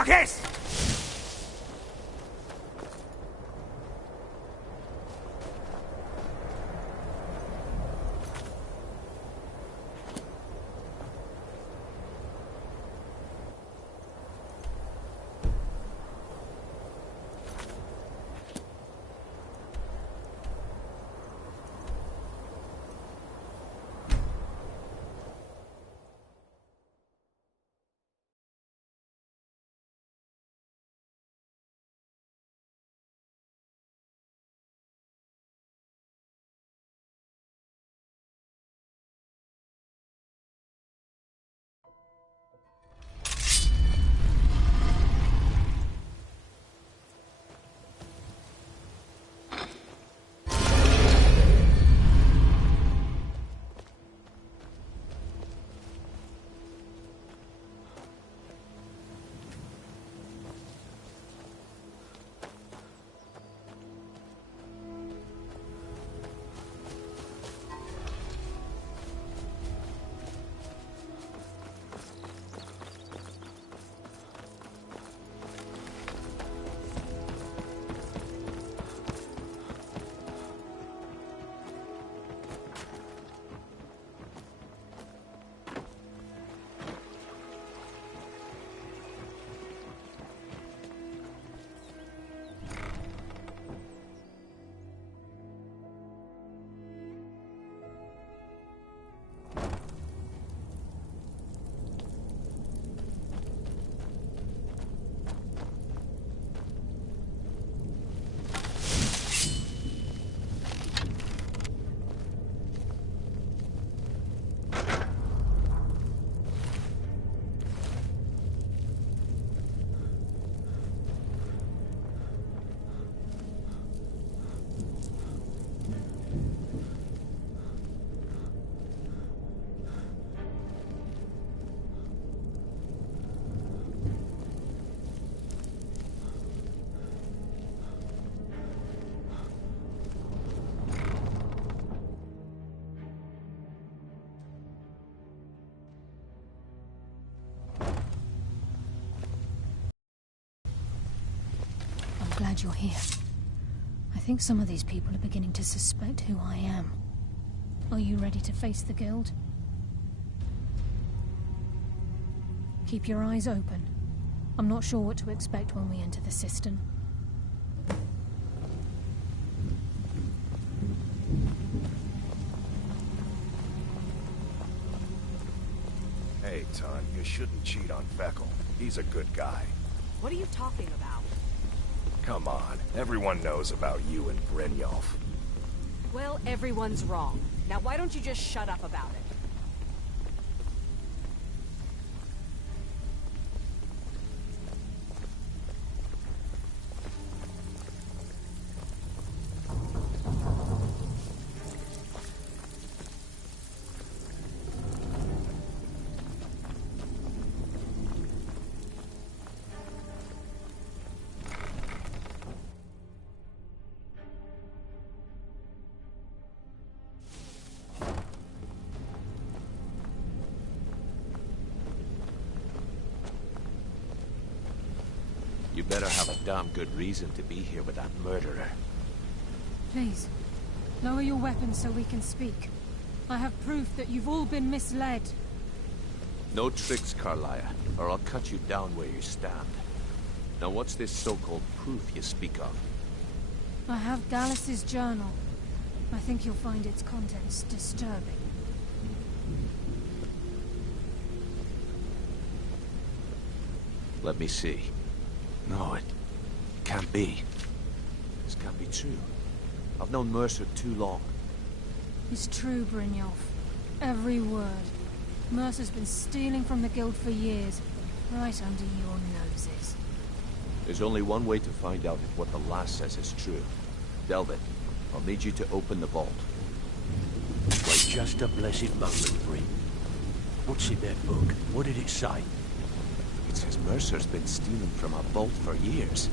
Marquez! Glad you're here. I think some of these people are beginning to suspect who I am. Are you ready to face the Guild? Keep your eyes open. I'm not sure what to expect when we enter the cistern. Hey, Ton, you shouldn't cheat on Feckle. He's a good guy. What are you talking about? Come on, everyone knows about you and Brynjolf. Well, everyone's wrong. Now why don't you just shut up about it? You better have a damn good reason to be here with that murderer. Please, lower your weapons so we can speak. I have proof that you've all been misled. No tricks, Carlia, or I'll cut you down where you stand. Now what's this so-called proof you speak of? I have Gallus's journal. I think you'll find its contents disturbing. Let me see. No, it can't be. This can't be true. I've known Mercer too long. It's true, Brynjolf. Every word. Mercer's been stealing from the Guild for years, right under your noses. There's only one way to find out if what the lass says is true. Delvin, I'll need you to open the vault. Wait just a blessed moment, Bryn. What's in that book? What did it say? It says Mercer's been stealing from a vault for years.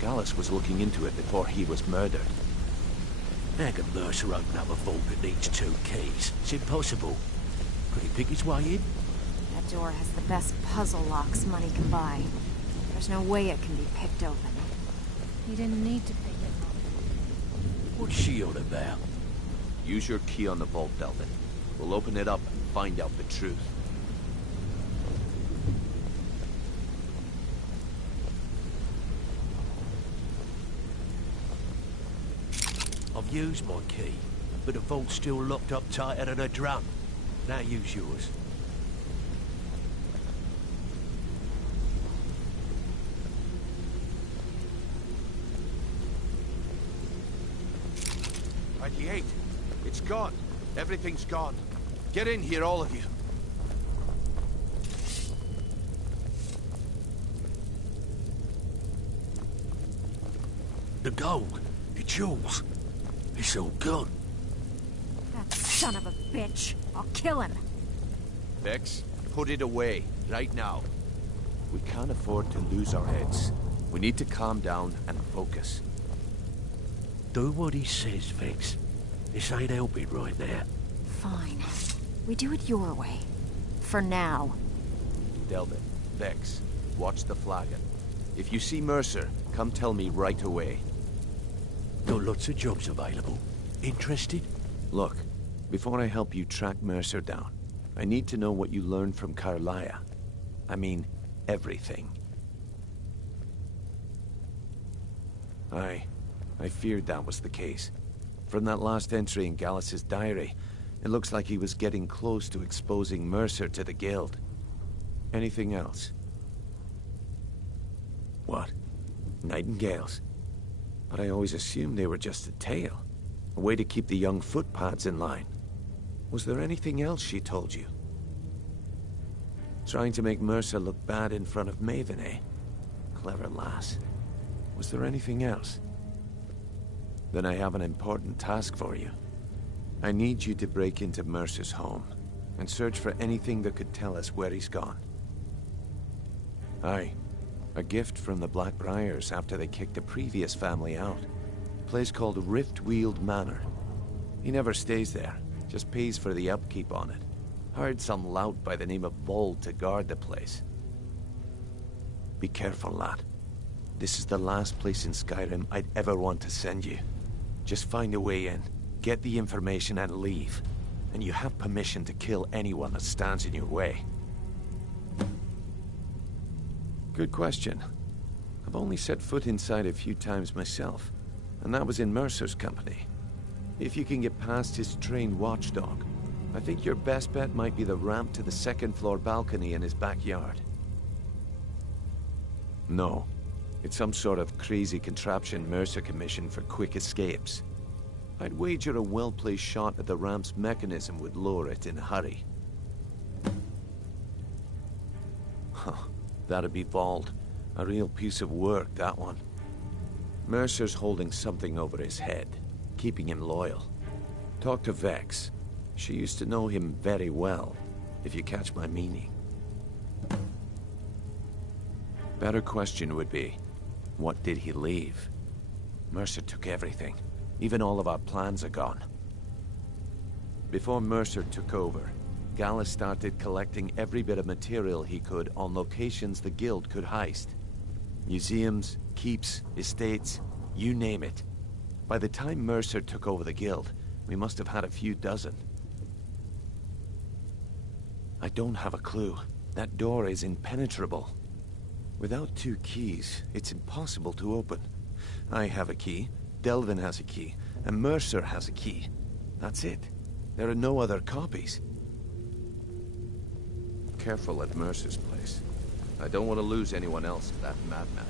Gallus was looking into it before he was murdered. How can Mercer open up a vault that needs 2 keys? It's impossible. Could he pick his way in? That door has the best puzzle locks money can buy. There's no way it can be picked open. He didn't need to pick it up. What's she on about? Use your key on the vault, Delvin. We'll open it up and find out the truth. I've used my key, but the vault's still locked up tighter than a drum. Now use yours. ID8. It's gone. Everything's gone. Get in here, all of you. The gold. It's yours. It's all gone. That son of a bitch. I'll kill him. Vex, put it away, right now. We can't afford to lose our heads. We need to calm down and focus. Do what he says, Vex. This ain't helping right now. Fine. We do it your way. For now. Delvin, Vex, watch the flagon. If you see Mercer, come tell me right away. Got lots of jobs available. Interested? Look, before I help you track Mercer down, I need to know what you learned from Carlia. I mean, everything. I feared that was the case. From that last entry in Gallus's diary, it looks like he was getting close to exposing Mercer to the Guild. Anything else? What? Nightingales? But I always assumed they were just a tale. A way to keep the young footpads in line. Was there anything else she told you? Trying to make Mercer look bad in front of Maven, eh? Clever lass. Was there anything else? Then I have an important task for you. I need you to break into Mercer's home and search for anything that could tell us where he's gone. Aye. A gift from the Blackbriars after they kicked the previous family out. A place called Riftweald Manor. He never stays there, just pays for the upkeep on it. Hired some lout by the name of Vold to guard the place. Be careful, lad. This is the last place in Skyrim I'd ever want to send you. Just find a way in, get the information and leave. And you have permission to kill anyone that stands in your way. Good question. I've only set foot inside a few times myself, and that was in Mercer's company. If you can get past his trained watchdog, I think your best bet might be the ramp to the second-floor balcony in his backyard. No. It's some sort of crazy contraption Mercer commissioned for quick escapes. I'd wager a well-placed shot at the ramp's mechanism would lower it in a hurry. Huh. That'd be Vold. A real piece of work, that one. Mercer's holding something over his head, keeping him loyal. Talk to Vex. She used to know him very well, if you catch my meaning. Better question would be, what did he leave? Mercer took everything. Even all of our plans are gone. Before Mercer took over, Gallus started collecting every bit of material he could on locations the Guild could heist. Museums, keeps, estates, you name it. By the time Mercer took over the Guild, we must have had a few dozen. I don't have a clue. That door is impenetrable. Without 2 keys, it's impossible to open. I have a key, Delvin has a key, and Mercer has a key. That's it. There are no other copies. Careful at Mercer's place. I don't want to lose anyone else to that madman.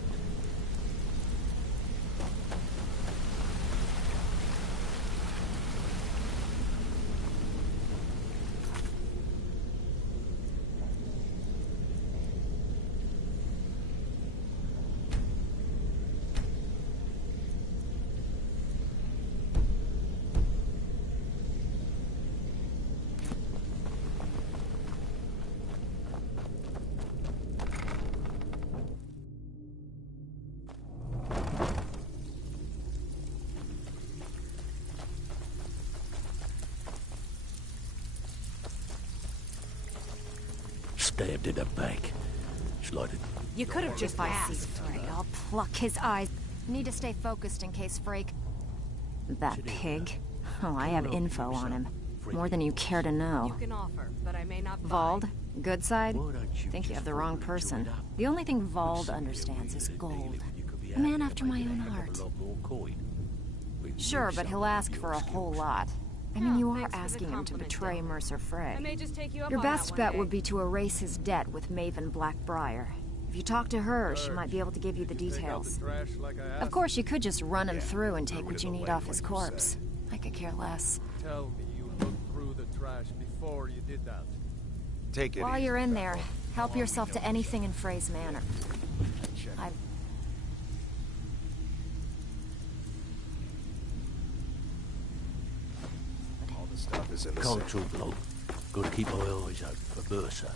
Stabbed in the back. It's like You could have just If I see asked. Frey, I'll pluck his eyes. Need to stay focused in case Frey... That pig? Oh, I have info on him. More than you care to know. You can offer, but I may not buy. Vald? Good side? Why don't you Think you just have the wrong volunteer person. it up? The only thing Vald understands is gold. A man after my own heart. Sure, but he'll ask for a whole lot. I mean, you are thanks for the asking him to compliment, betray Dylan. Mercer Frey. I may just take you up Your on that best one bet day. would be to erase his debt with Maven Blackbriar. If you talk to her, she might be able to give you the details. Of course, you could just run him through and take what you need off his corpse. I could care less. Tell me you looked through the trash before you did that. Take it While easy, you're in Feckle. there, help yourself to anything in Frey's manor. Check. I've... All the stuff is in the Can't safe. talk long. Gotta keep my eyes open for Mercer.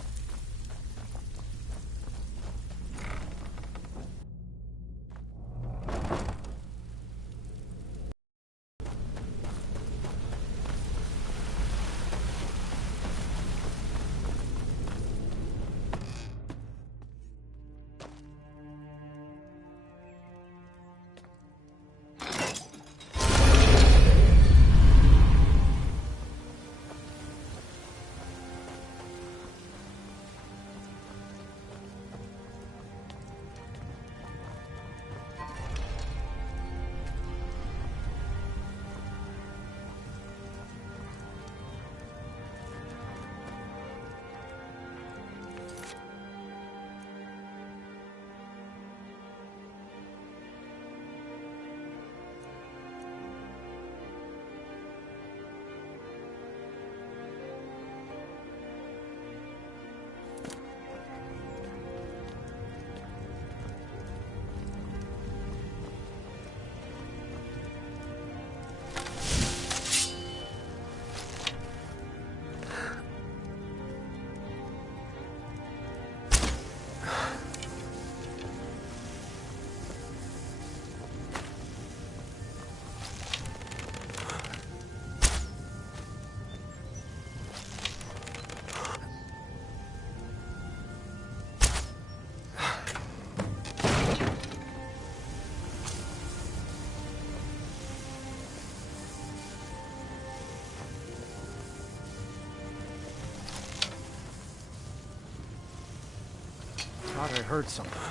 Thought I heard something.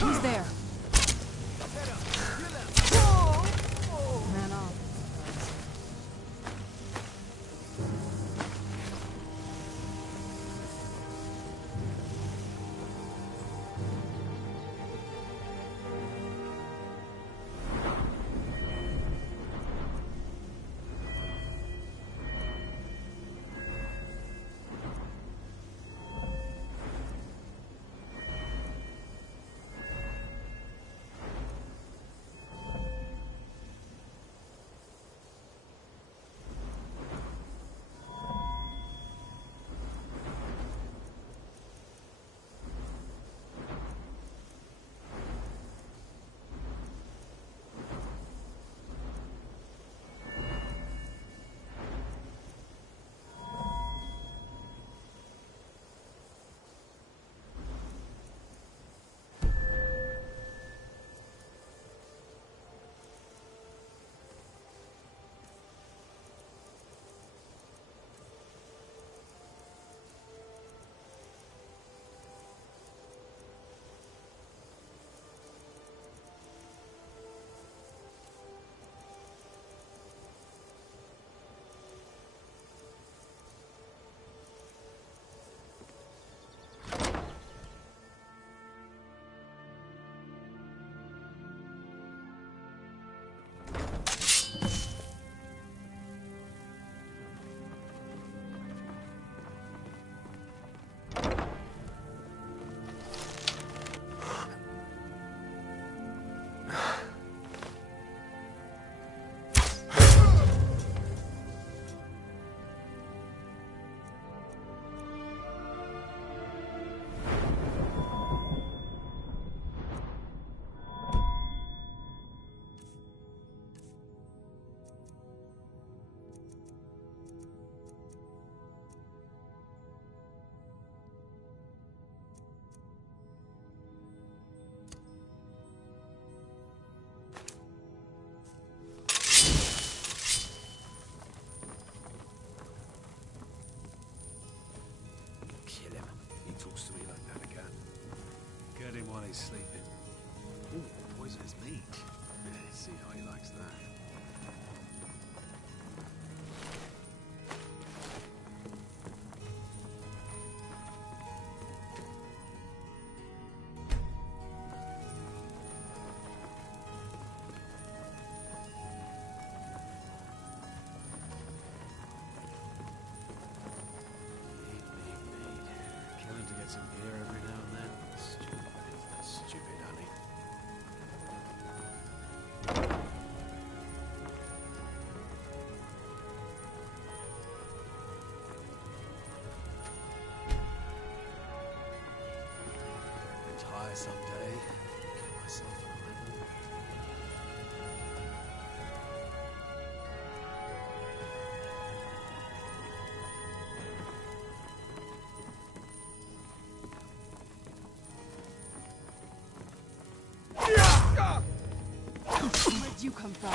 Who's there? Man up. See how he likes that. Killing to get some gear every now and then. Stupid, honey. Retire someday. Get myself an island. Where'd you come from?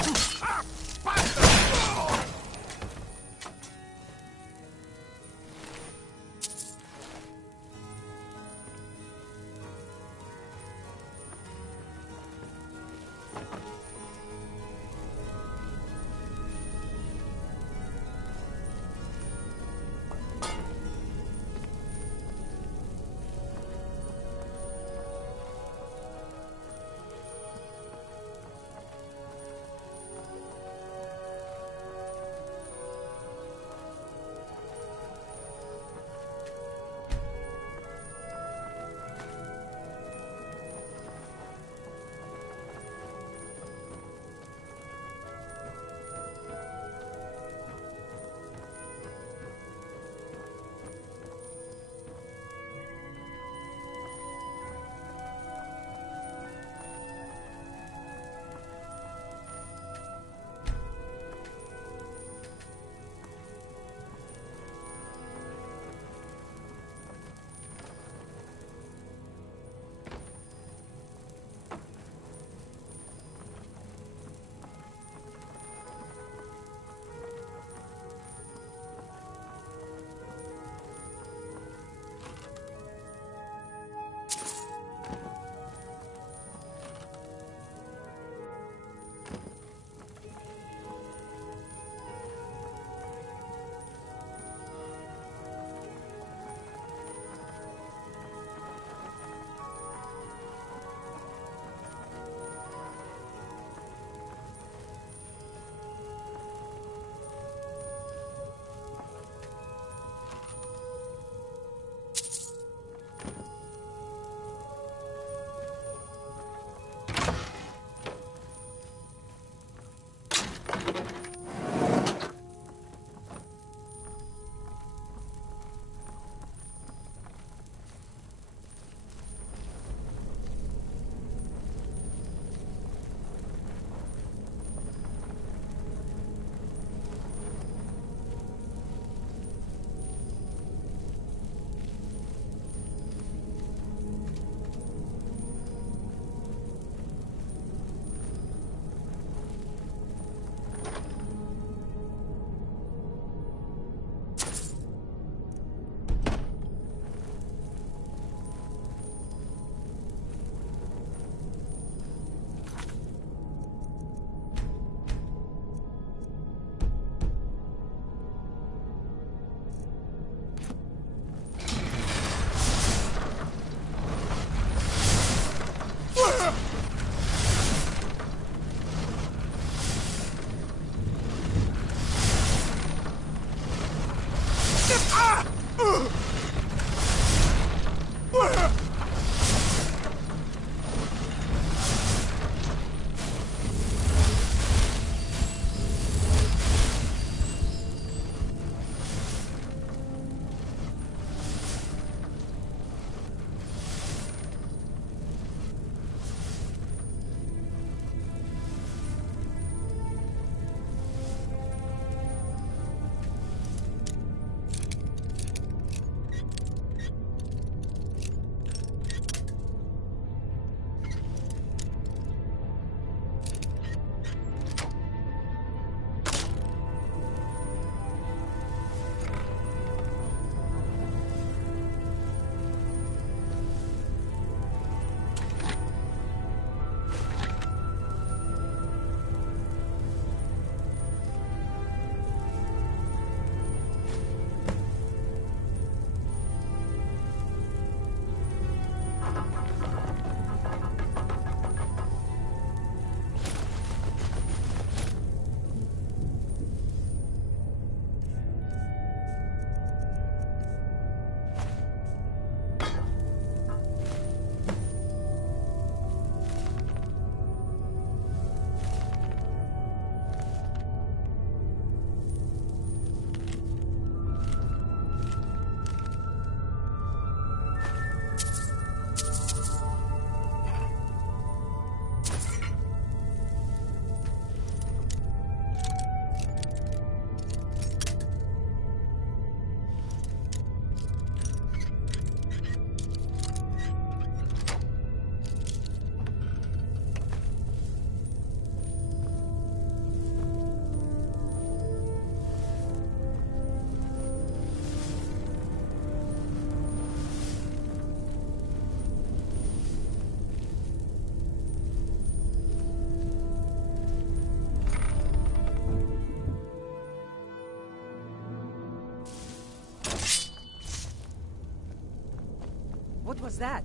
was that?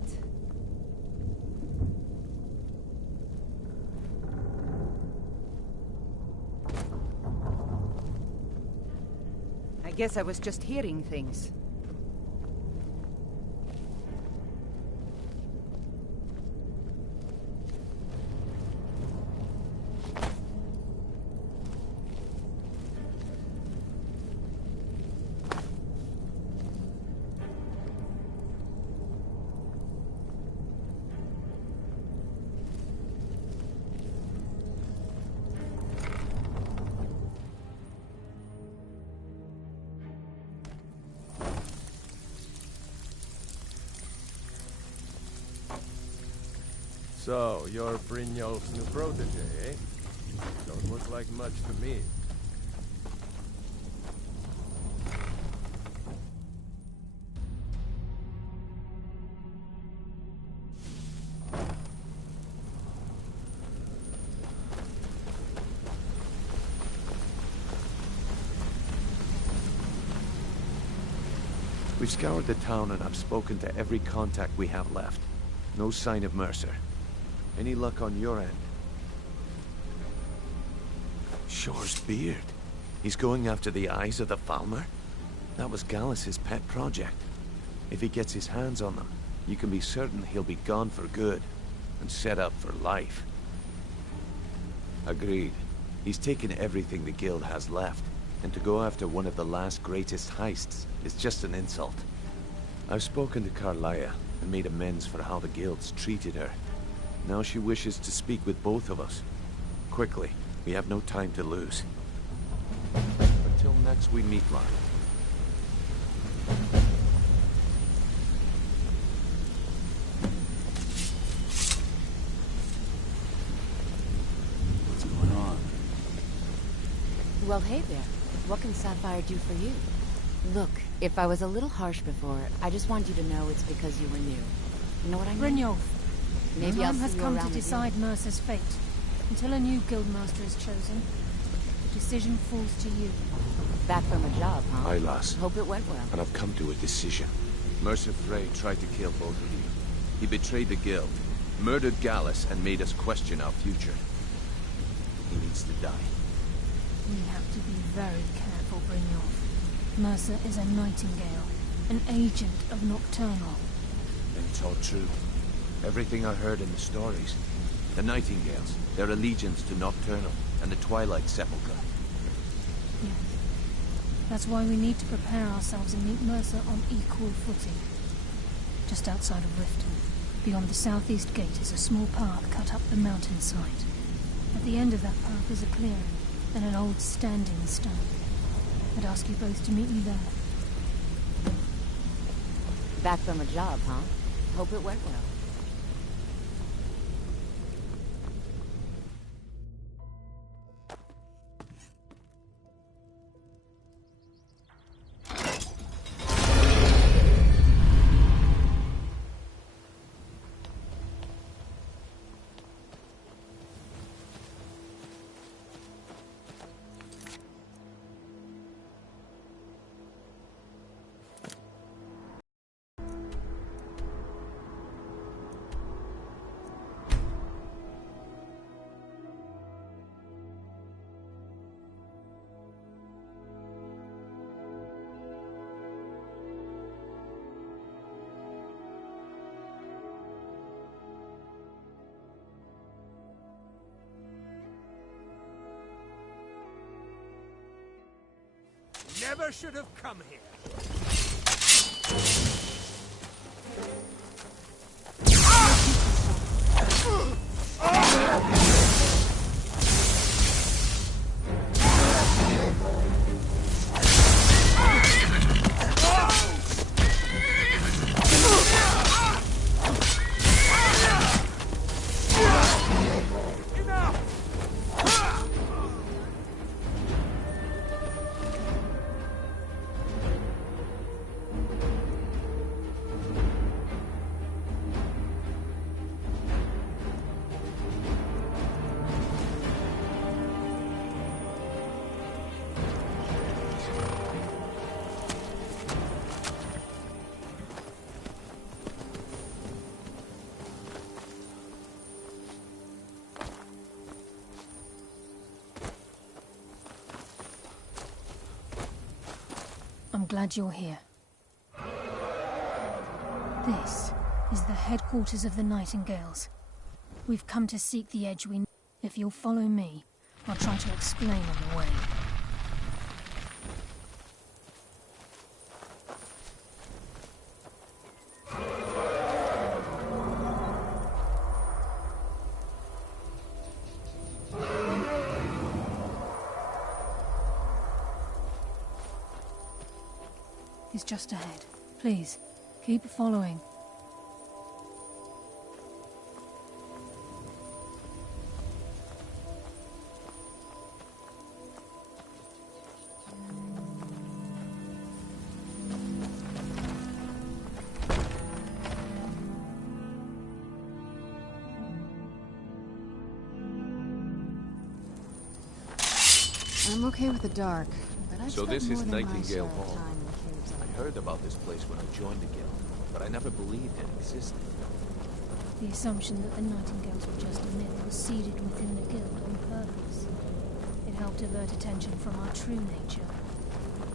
I guess I was just hearing things. So, you're Brynjolf's new protege, eh? Don't look like much to me. We've scoured the town and I've spoken to every contact we have left. No sign of Mercer. Any luck on your end? Shore's beard. He's going after the eyes of the Falmer? That was Gallus's pet project. If he gets his hands on them, you can be certain he'll be gone for good, and set up for life. Agreed. He's taken everything the Guild has left, and to go after one of the last greatest heists is just an insult. I've spoken to Carlia, and made amends for how the Guild's treated her. Now she wishes to speak with both of us. Quickly, we have no time to lose. Until next we meet, Mark. What's going on? Well, hey there. What can Sapphire do for you? Look, if I was a little harsh before, I just want you to know it's because you were new. You know what I mean? Brynjolf, Maybe the I'll time see has you come around to the decide Mercer's fate. Until a new guildmaster is chosen, the decision falls to you. Back from a job, huh? Aye, lass. Hope it went well. And I've come to a decision. Mercer Frey tried to kill both of you. He betrayed the Guild, murdered Gallus, and made us question our future. He needs to die. We have to be very careful, Brynjolf. Mercer is a nightingale, an agent of Nocturnal. And it's all true. Everything I heard in the stories. The Nightingales, their allegiance to Nocturnal, and the Twilight Sepulchre. Yes. That's why we need to prepare ourselves and meet Mercer on equal footing. Just outside of Riften, beyond the southeast gate, is a small path cut up the mountainside. At the end of that path is a clearing, and an old standing stone. I'd ask you both to meet me there. Back from a job, huh? Hope it went well. Never should have come here. I'm glad you're here. This is the headquarters of the Nightingales. We've come to seek the edge we... If you'll follow me, I'll try to explain on the way. He's just ahead. Please, keep following. I'm okay with the dark, but I've So spent this more is than my Nightingale share of Hall. time in the caves I heard about this place when I joined the guild, but I never believed it existed. The assumption that the Nightingales were just a myth was seeded within the guild on purpose. It helped divert attention from our true nature.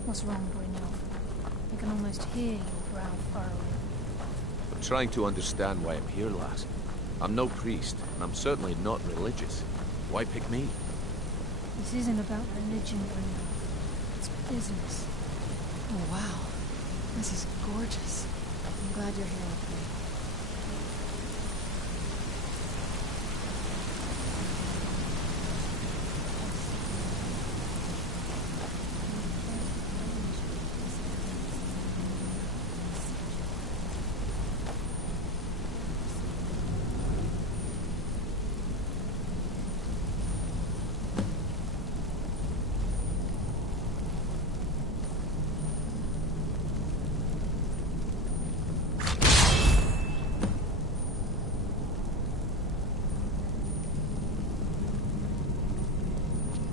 What's wrong, Brynjolf? I can almost hear your brow furrowing. I'm trying to understand why I'm here, lass. I'm no priest, and I'm certainly not religious. Why pick me? This isn't about religion, Brynjolf. It's business. Oh, wow. This is gorgeous. I'm glad you're here with me.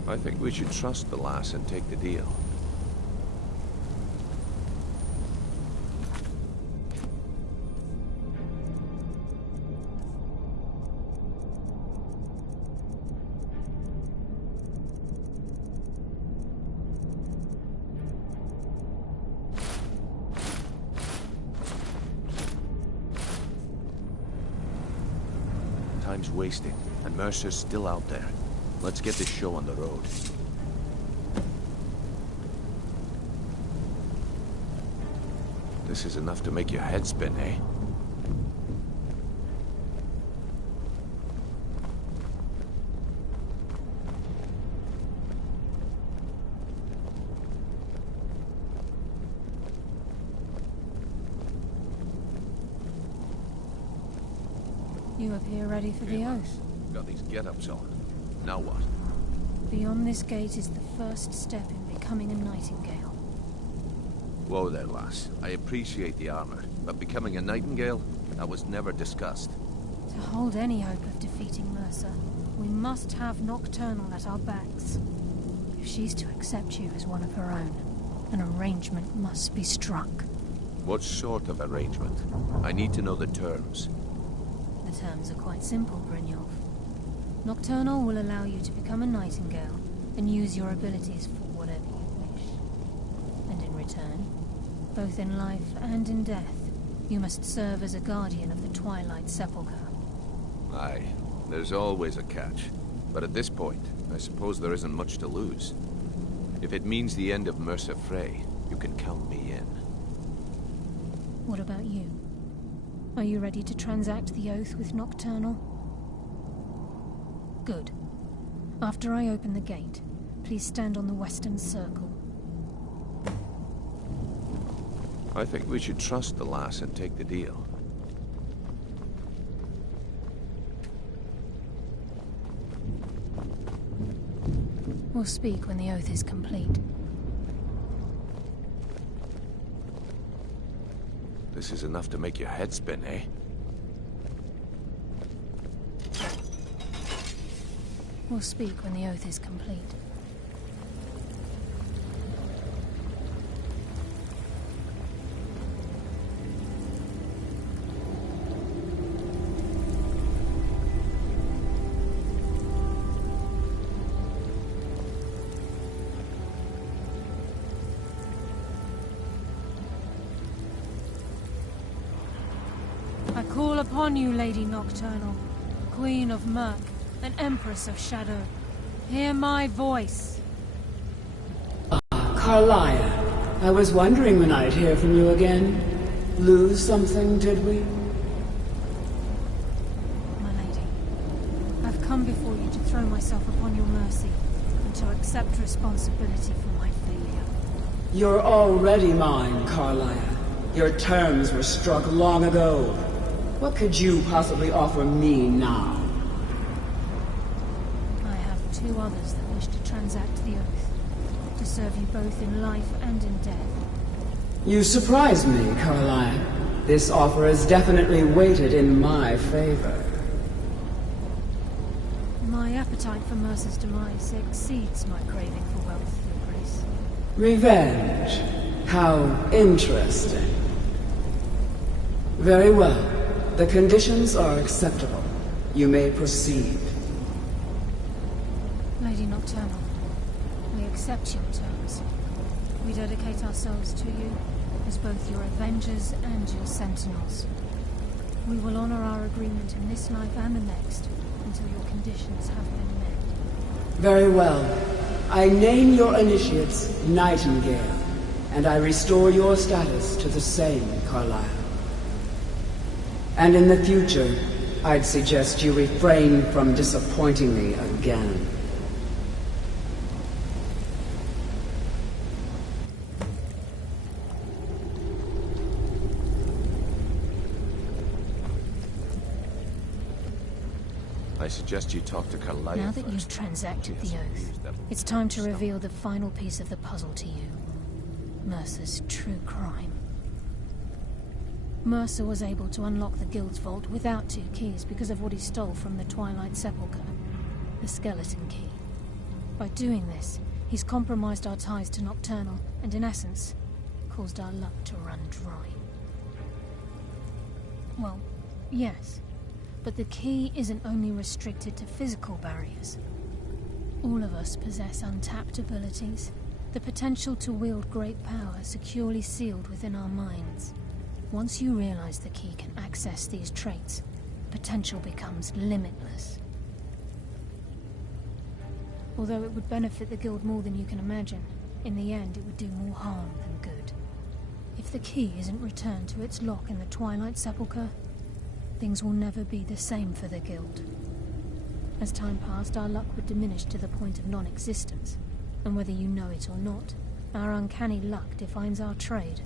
I think we should trust the lass and take the deal. Time's wasting, and Mercer's still out there. Let's get this show on the road. This is enough to make your head spin, eh? You appear ready for the oath. Got these get-ups on. Now what? Beyond this gate is the first step in becoming a Nightingale. Whoa there, lass. I appreciate the armor, but becoming a Nightingale? That was never discussed. To hold any hope of defeating Mercer, we must have Nocturnal at our backs. If she's to accept you as one of her own, an arrangement must be struck. What sort of arrangement? I need to know the terms. The terms are quite simple, Brynjolf. Nocturnal will allow you to become a Nightingale and use your abilities for whatever you wish. And in return, both in life and in death, you must serve as a guardian of the Twilight Sepulchre. Aye, there's always a catch. But at this point, I suppose there isn't much to lose. If it means the end of Mercer Frey, you can count me in. What about you? Are you ready to transact the oath with Nocturnal? Good. After I open the gate, please stand on the western circle. I think we should trust the lass and take the deal. We'll speak when the oath is complete. This is enough to make your head spin, eh? We'll speak when the oath is complete. call upon you, Lady Nocturnal, Queen of Murk, and Empress of Shadow. Hear my voice. Carlia, I was wondering when I'd hear from you again. Lose something, did we? My lady, I've come before you to throw myself upon your mercy, and to accept responsibility for my failure. You're already mine, Carlia. Your terms were struck long ago. What could you possibly offer me now? I have two others that wish to transact the oath, to serve you both in life and in death. You surprise me, Carlia. This offer is definitely weighted in my favor. My appetite for Mercer's demise exceeds my craving for wealth, Your Grace. Revenge. How interesting. Very well. The conditions are acceptable. You may proceed. Lady Nocturnal, we accept your terms. We dedicate ourselves to you as both your avengers and your sentinels. We will honor our agreement in this life and the next until your conditions have been met. Very well. I name your initiates Nightingale, and I restore your status to the same, Carlisle. And in the future, I'd suggest you refrain from disappointing me again. I suggest you talk to Carlisle Now that first. you've transacted the oath, it's time to reveal the final piece of the puzzle to you. Mercer's true crime. Mercer was able to unlock the Guild's vault without 2 keys because of what he stole from the Twilight Sepulchre, the skeleton key. By doing this, he's compromised our ties to Nocturnal and, in essence, caused our luck to run dry. Well, yes, but the key isn't only restricted to physical barriers. All of us possess untapped abilities, the potential to wield great power securely sealed within our minds. Once you realize the key can access these traits, potential becomes limitless. Although it would benefit the Guild more than you can imagine, in the end it would do more harm than good. If the key isn't returned to its lock in the Twilight Sepulchre, things will never be the same for the Guild. As time passed, our luck would diminish to the point of non-existence, and whether you know it or not, our uncanny luck defines our trade.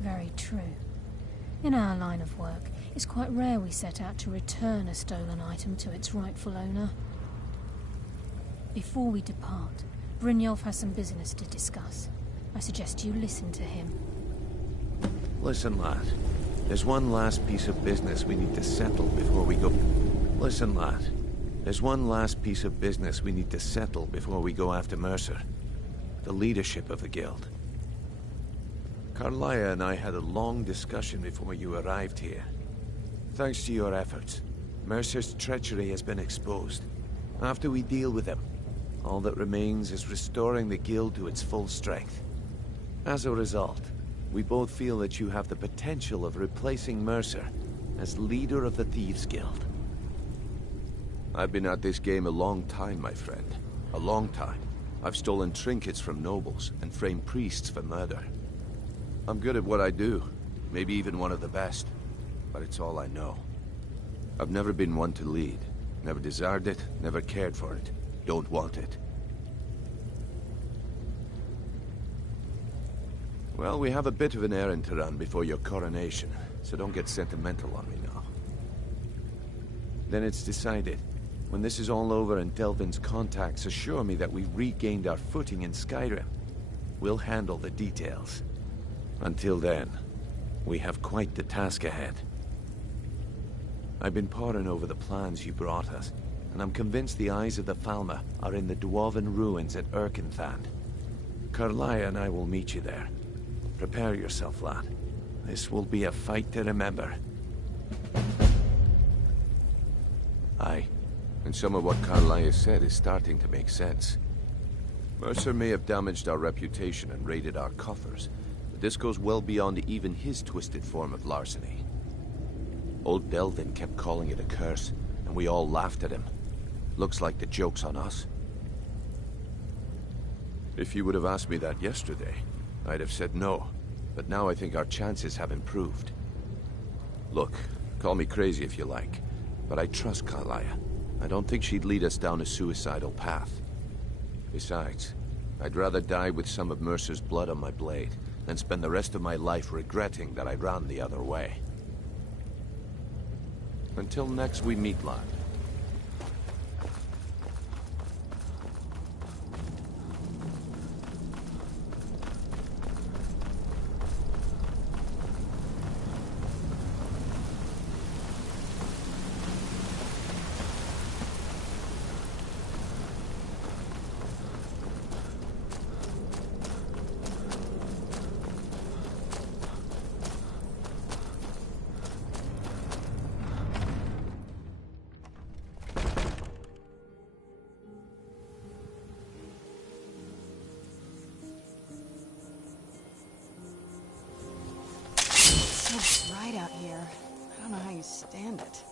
Very true. In our line of work, it's quite rare we set out to return a stolen item to its rightful owner. Before we depart, Brynjolf has some business to discuss. I suggest you listen to him. Listen, lad. There's one last piece of business we need to settle before we go... Listen, lad. There's one last piece of business we need to settle before we go after Mercer. The leadership of the Guild. Carlia and I had a long discussion before you arrived here. Thanks to your efforts, Mercer's treachery has been exposed. After we deal with him, all that remains is restoring the Guild to its full strength. As a result, we both feel that you have the potential of replacing Mercer as leader of the Thieves' Guild. I've been at this game a long time, my friend. A long time. I've stolen trinkets from nobles and framed priests for murder. I'm good at what I do, maybe even one of the best, but it's all I know. I've never been one to lead, never desired it, never cared for it, don't want it. Well, we have a bit of an errand to run before your coronation, so don't get sentimental on me now. Then it's decided. When this is all over and Delvin's contacts assure me that we've regained our footing in Skyrim, we'll handle the details. Until then, we have quite the task ahead. I've been poring over the plans you brought us, and I'm convinced the eyes of the Falmer are in the Dwarven ruins at Erkenthand. Carlia and I will meet you there. Prepare yourself, lad. This will be a fight to remember. Aye, and some of what Carlia said is starting to make sense. Mercer may have damaged our reputation and raided our coffers, but this goes well beyond even his twisted form of larceny. Old Delvin kept calling it a curse, and we all laughed at him. Looks like the joke's on us. If you would have asked me that yesterday, I'd have said no. But now I think our chances have improved. Look, call me crazy if you like, but I trust Carlia. I don't think she'd lead us down a suicidal path. Besides, I'd rather die with some of Mercer's blood on my blade than spend the rest of my life regretting that I ran the other way. Until next we meet, lad. Right out here. I don't know how you stand it.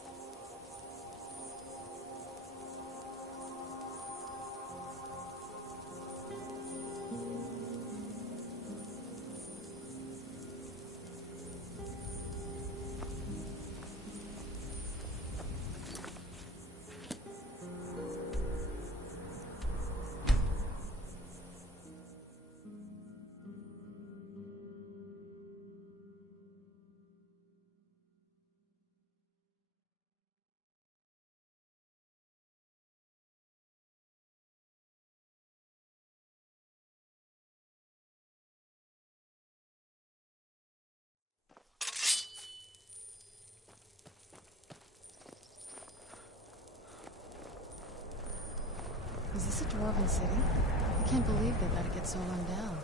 Is this a dwarven city? I can't believe they let it get so run down.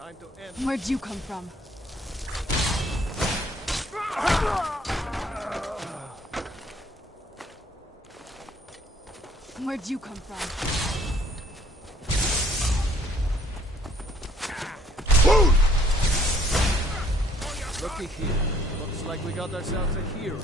Time to end. Where'd you come from? Where'd you come from? Looky here. Looks like we got ourselves a hero.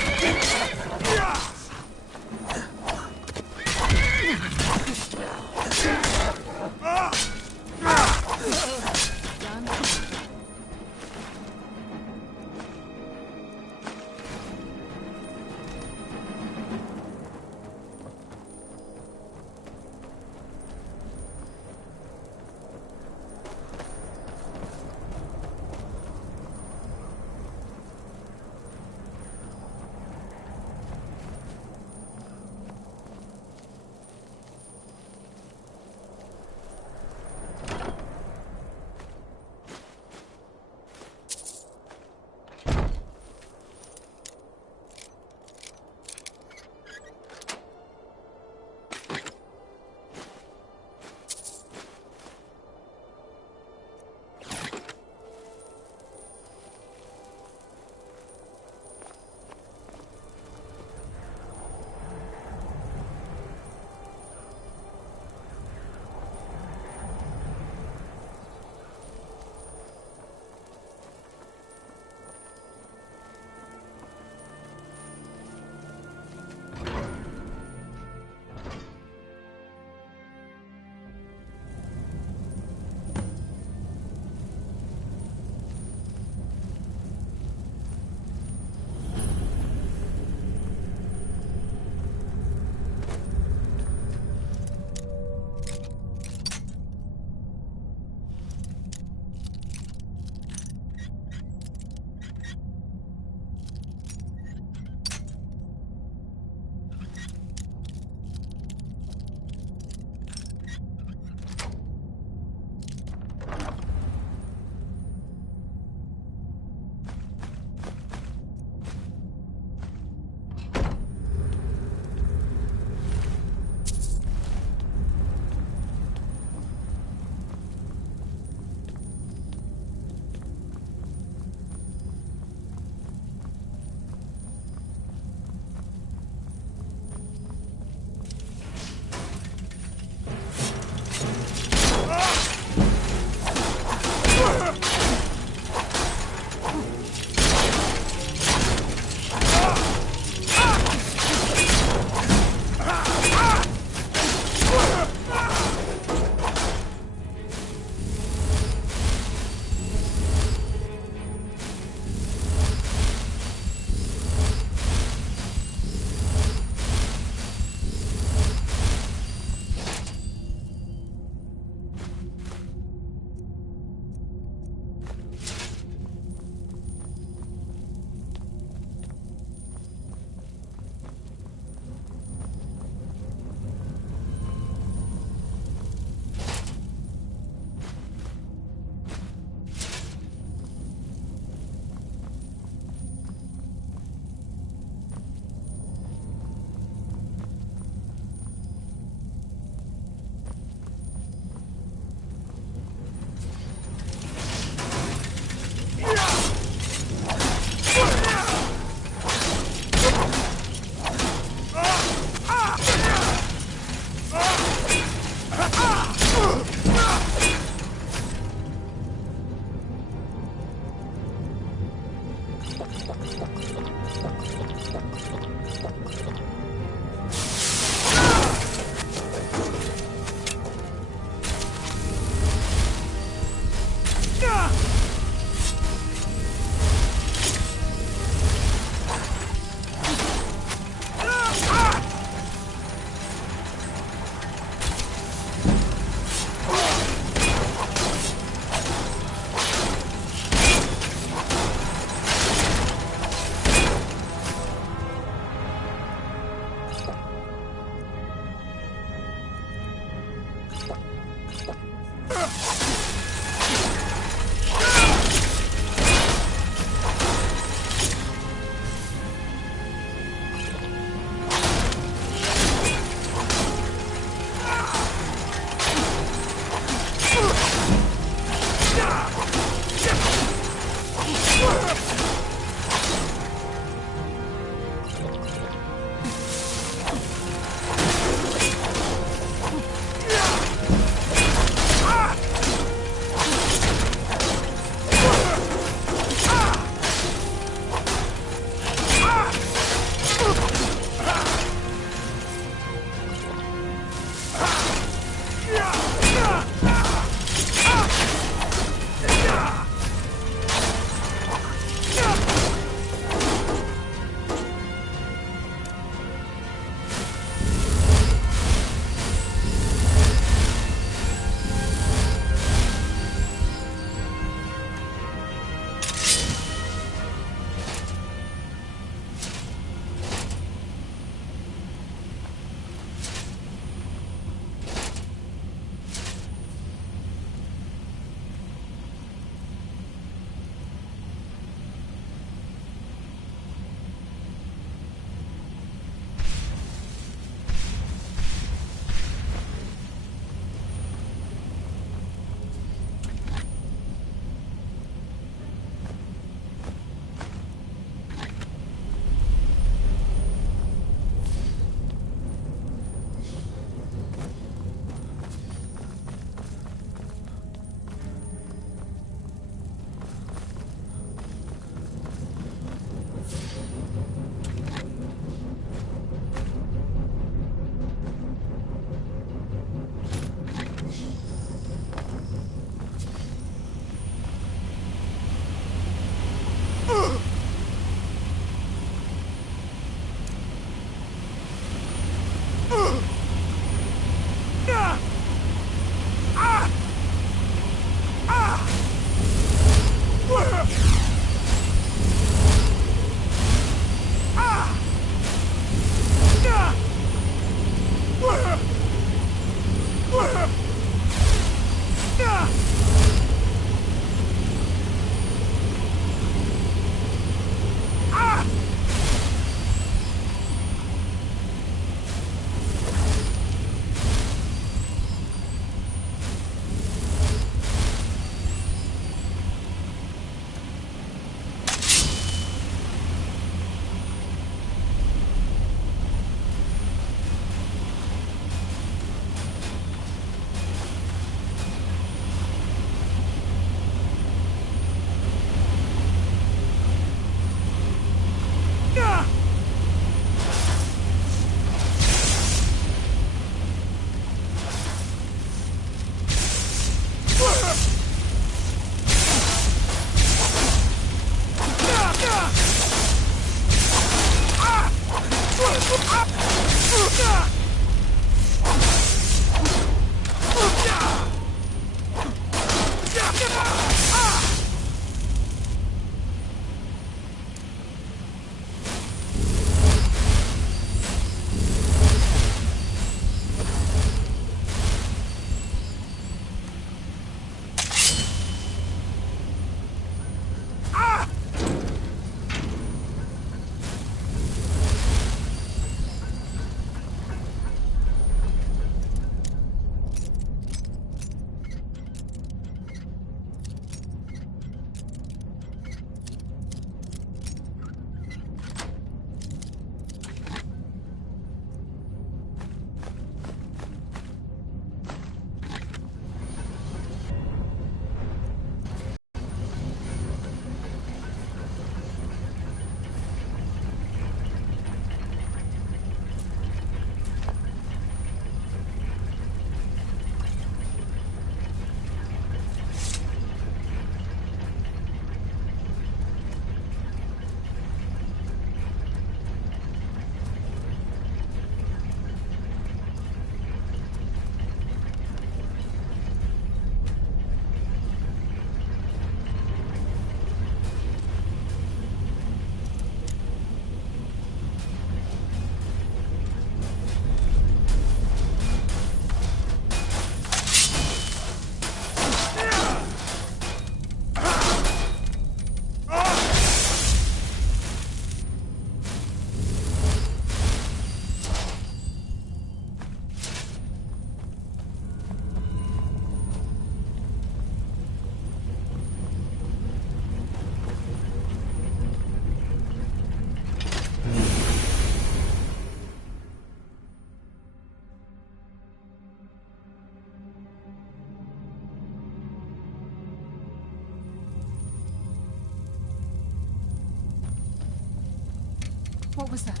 was that?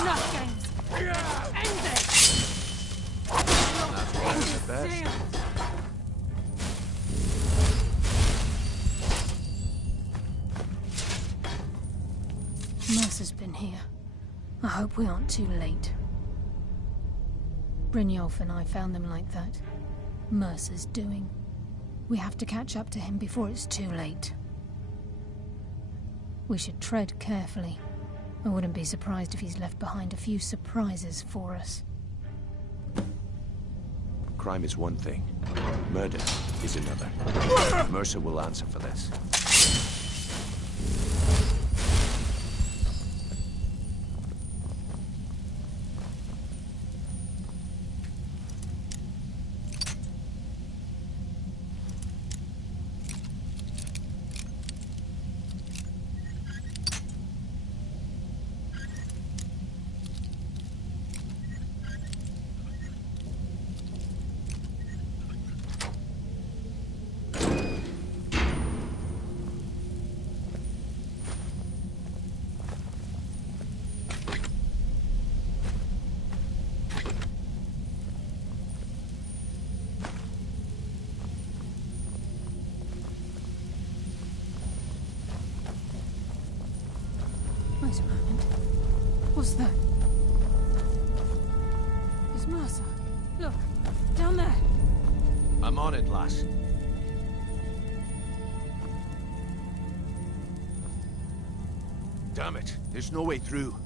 Enough games! End it! That's one of the best. Mercer's been here. I hope we aren't too late. Brynjolf and I found them like that. Mercer's doing. We have to catch up to him before it's too late. We should tread carefully. I wouldn't be surprised if he's left behind a few surprises for us. Crime is one thing. Murder is another. Mercer will answer for this. Wait a moment. What's that? It's Mercer. Look, down there. I'm on it, lass. Damn it, there's no way through.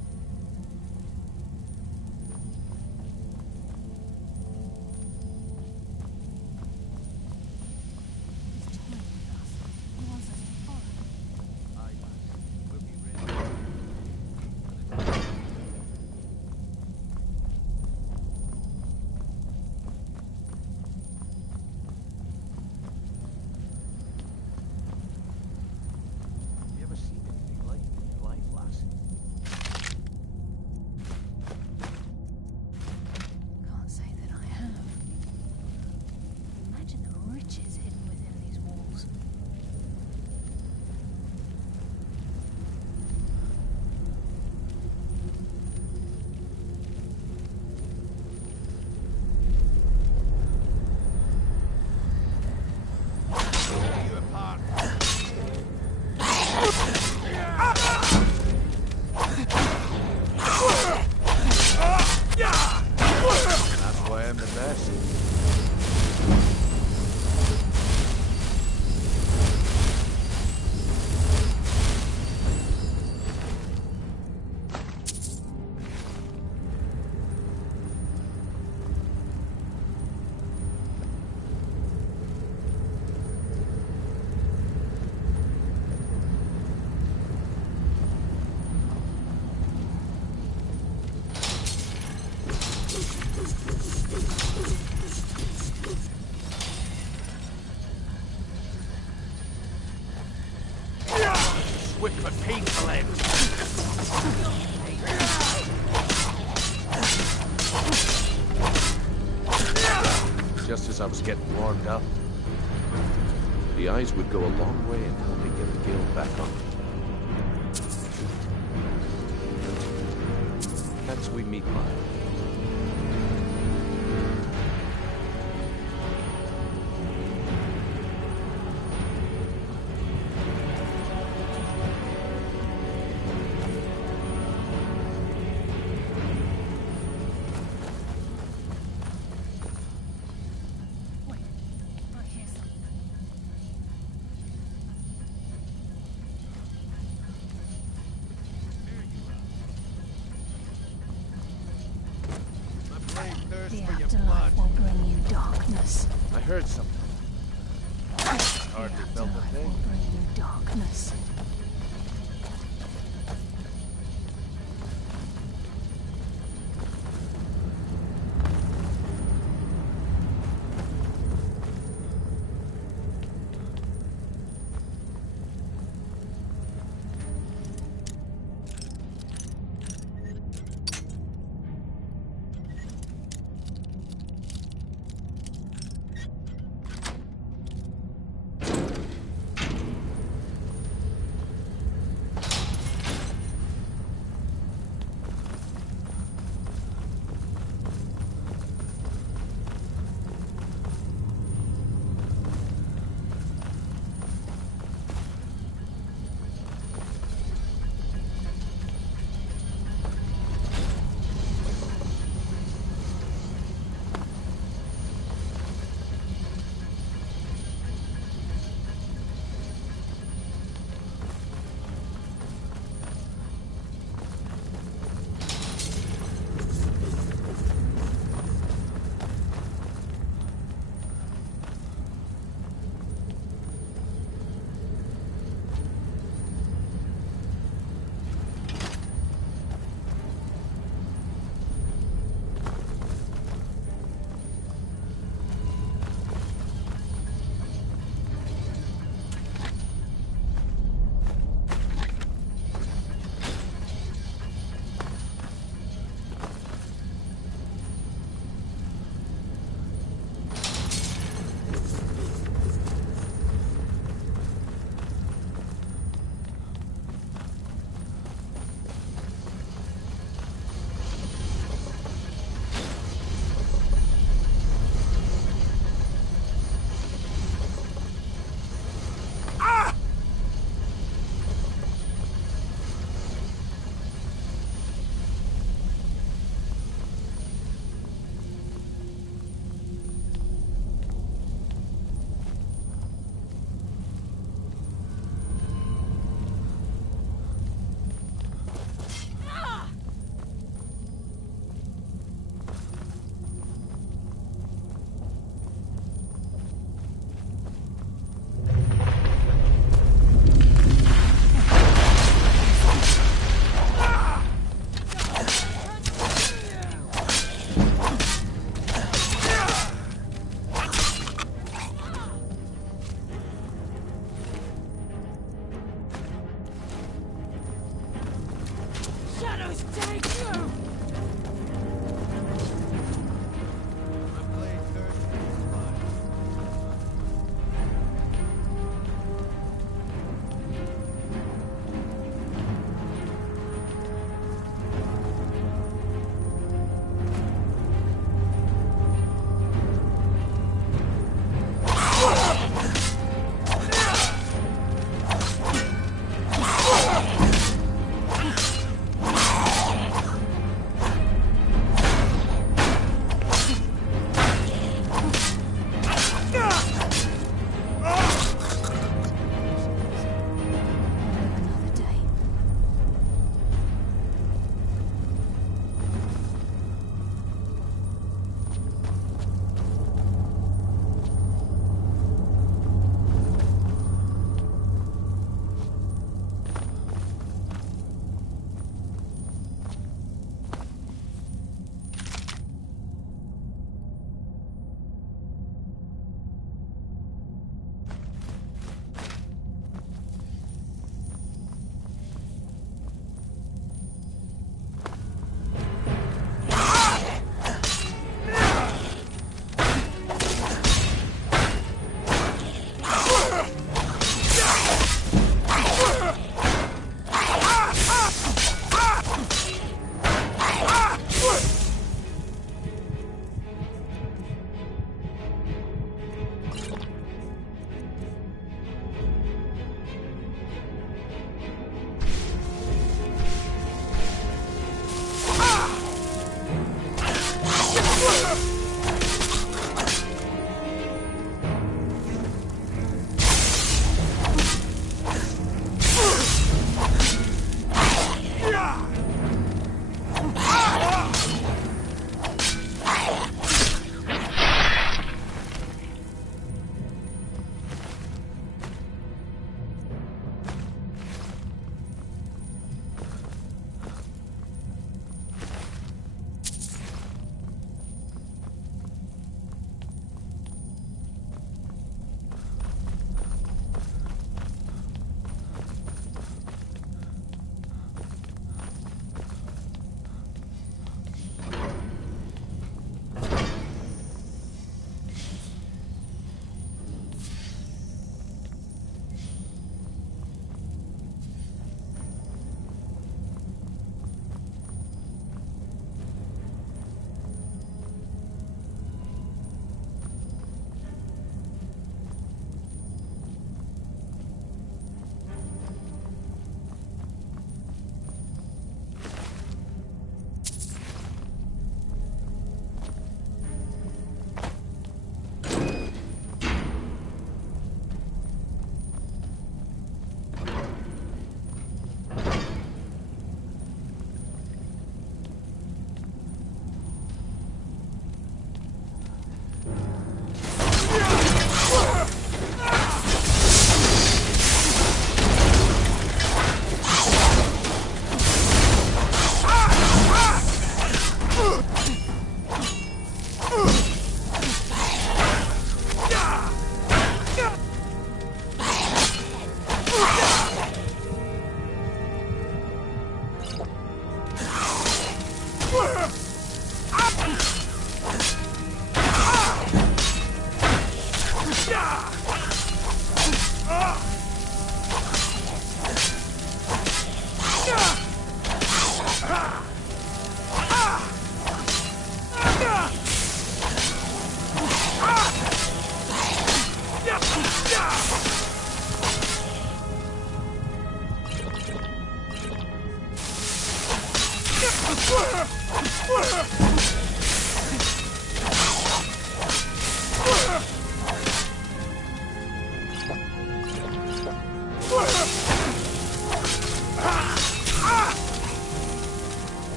Quick but painful end. Just as I was getting warmed up, the eyes would go a long way in helping get the guild back on. That's we meet by. The afterlife will bring you darkness. I heard something. Hardly felt a thing. Will bring you darkness.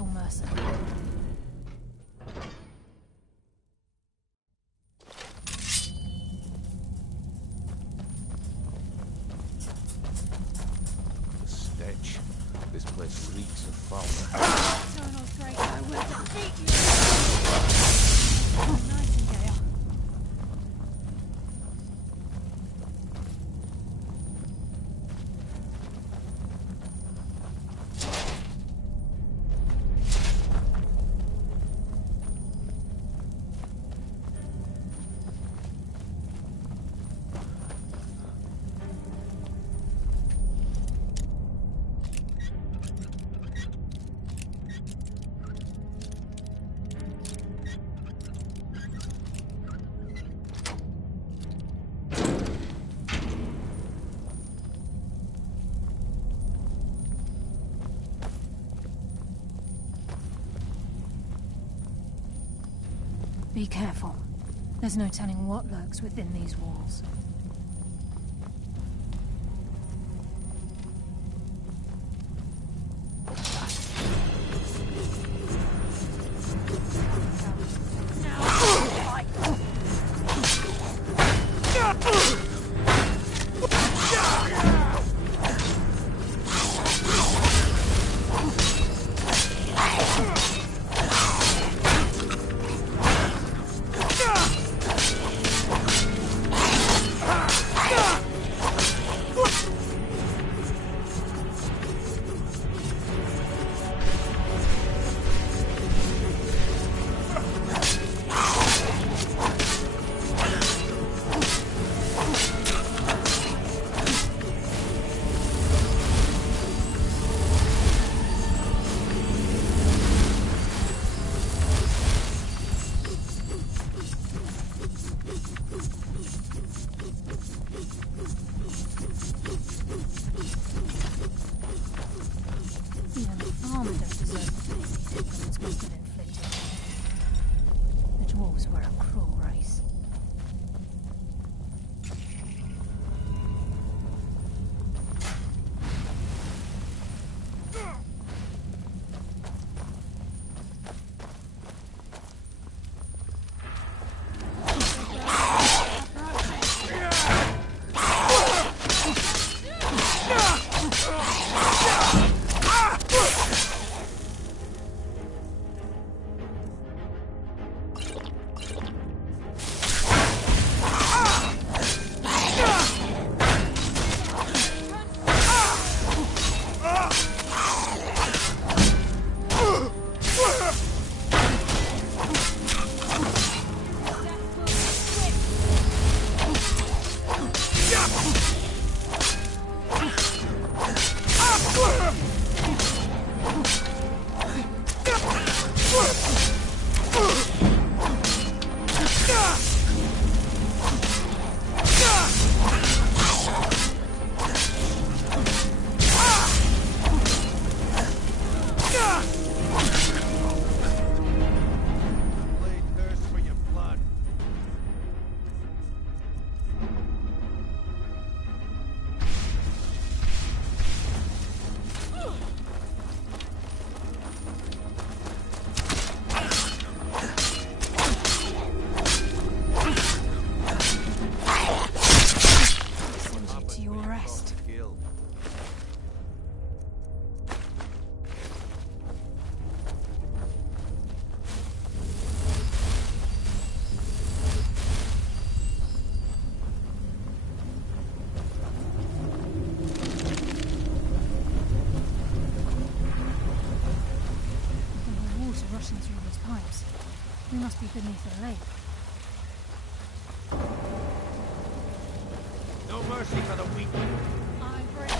saw Mercer. The stench. This place reeks of foul. Eternal Great, I will defeat you! Oh, Nightingale. Be careful. There's no telling what lurks within these walls. We must be beneath a lake. No mercy for the weak. I bring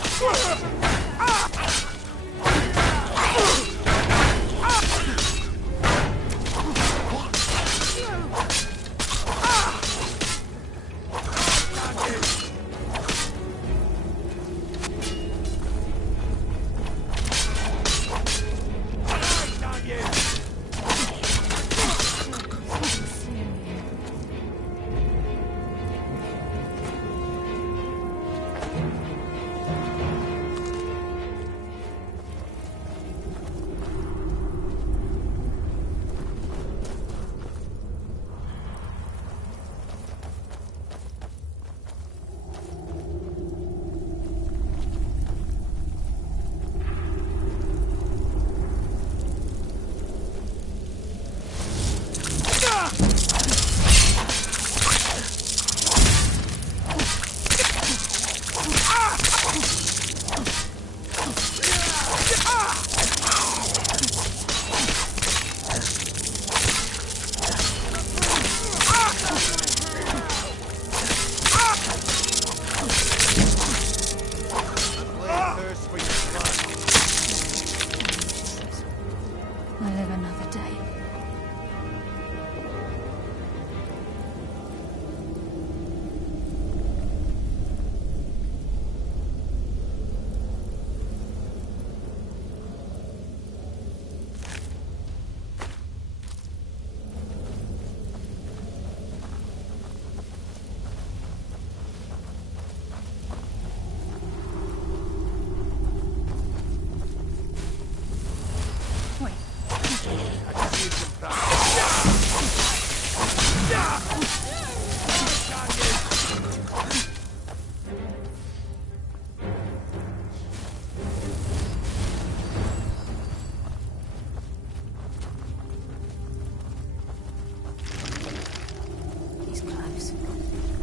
He's close.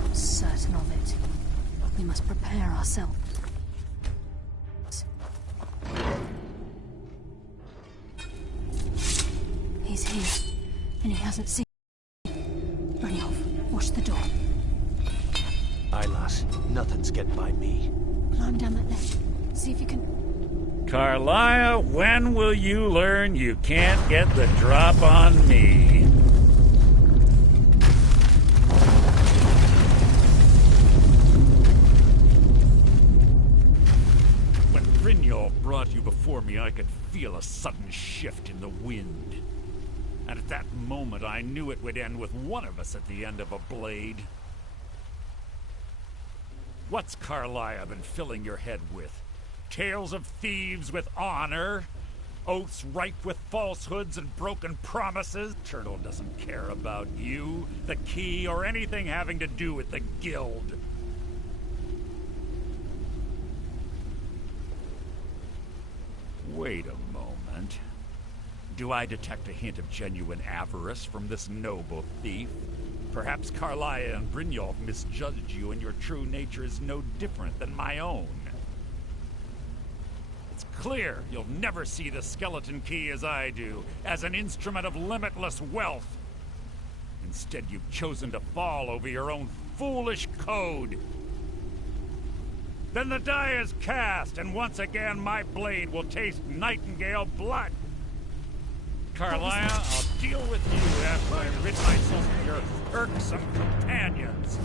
I'm certain of it. We must prepare ourselves. He's here, and he hasn't seen. Brynjolf, watch the door. Aye, lass. Nothing's getting by me. Climb down that ledge. See if you can. Carlia, when will you learn you can't get the drop on me? When Brynjolf brought you before me, I could feel a sudden shift in the wind. And at that moment, I knew it would end with one of us at the end of a blade. What's Carlia been filling your head with? Tales of thieves with honor? Oaths ripe with falsehoods and broken promises? Turtle doesn't care about you, the key, or anything having to do with the guild. Wait a moment. Do I detect a hint of genuine avarice from this noble thief? Perhaps Carlia and Brynjolf misjudged you, and your true nature is no different than my own. It's clear you'll never see the skeleton key as I do, as an instrument of limitless wealth. Instead, you've chosen to fall over your own foolish code. Then the die is cast, and once again my blade will taste nightingale blood. Carlia, I'll deal with you after I rid myself of your irksome companions.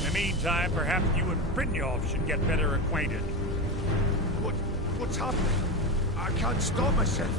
In the meantime, perhaps you and Brynjolf should get better acquainted. What's happening? I can't stop myself.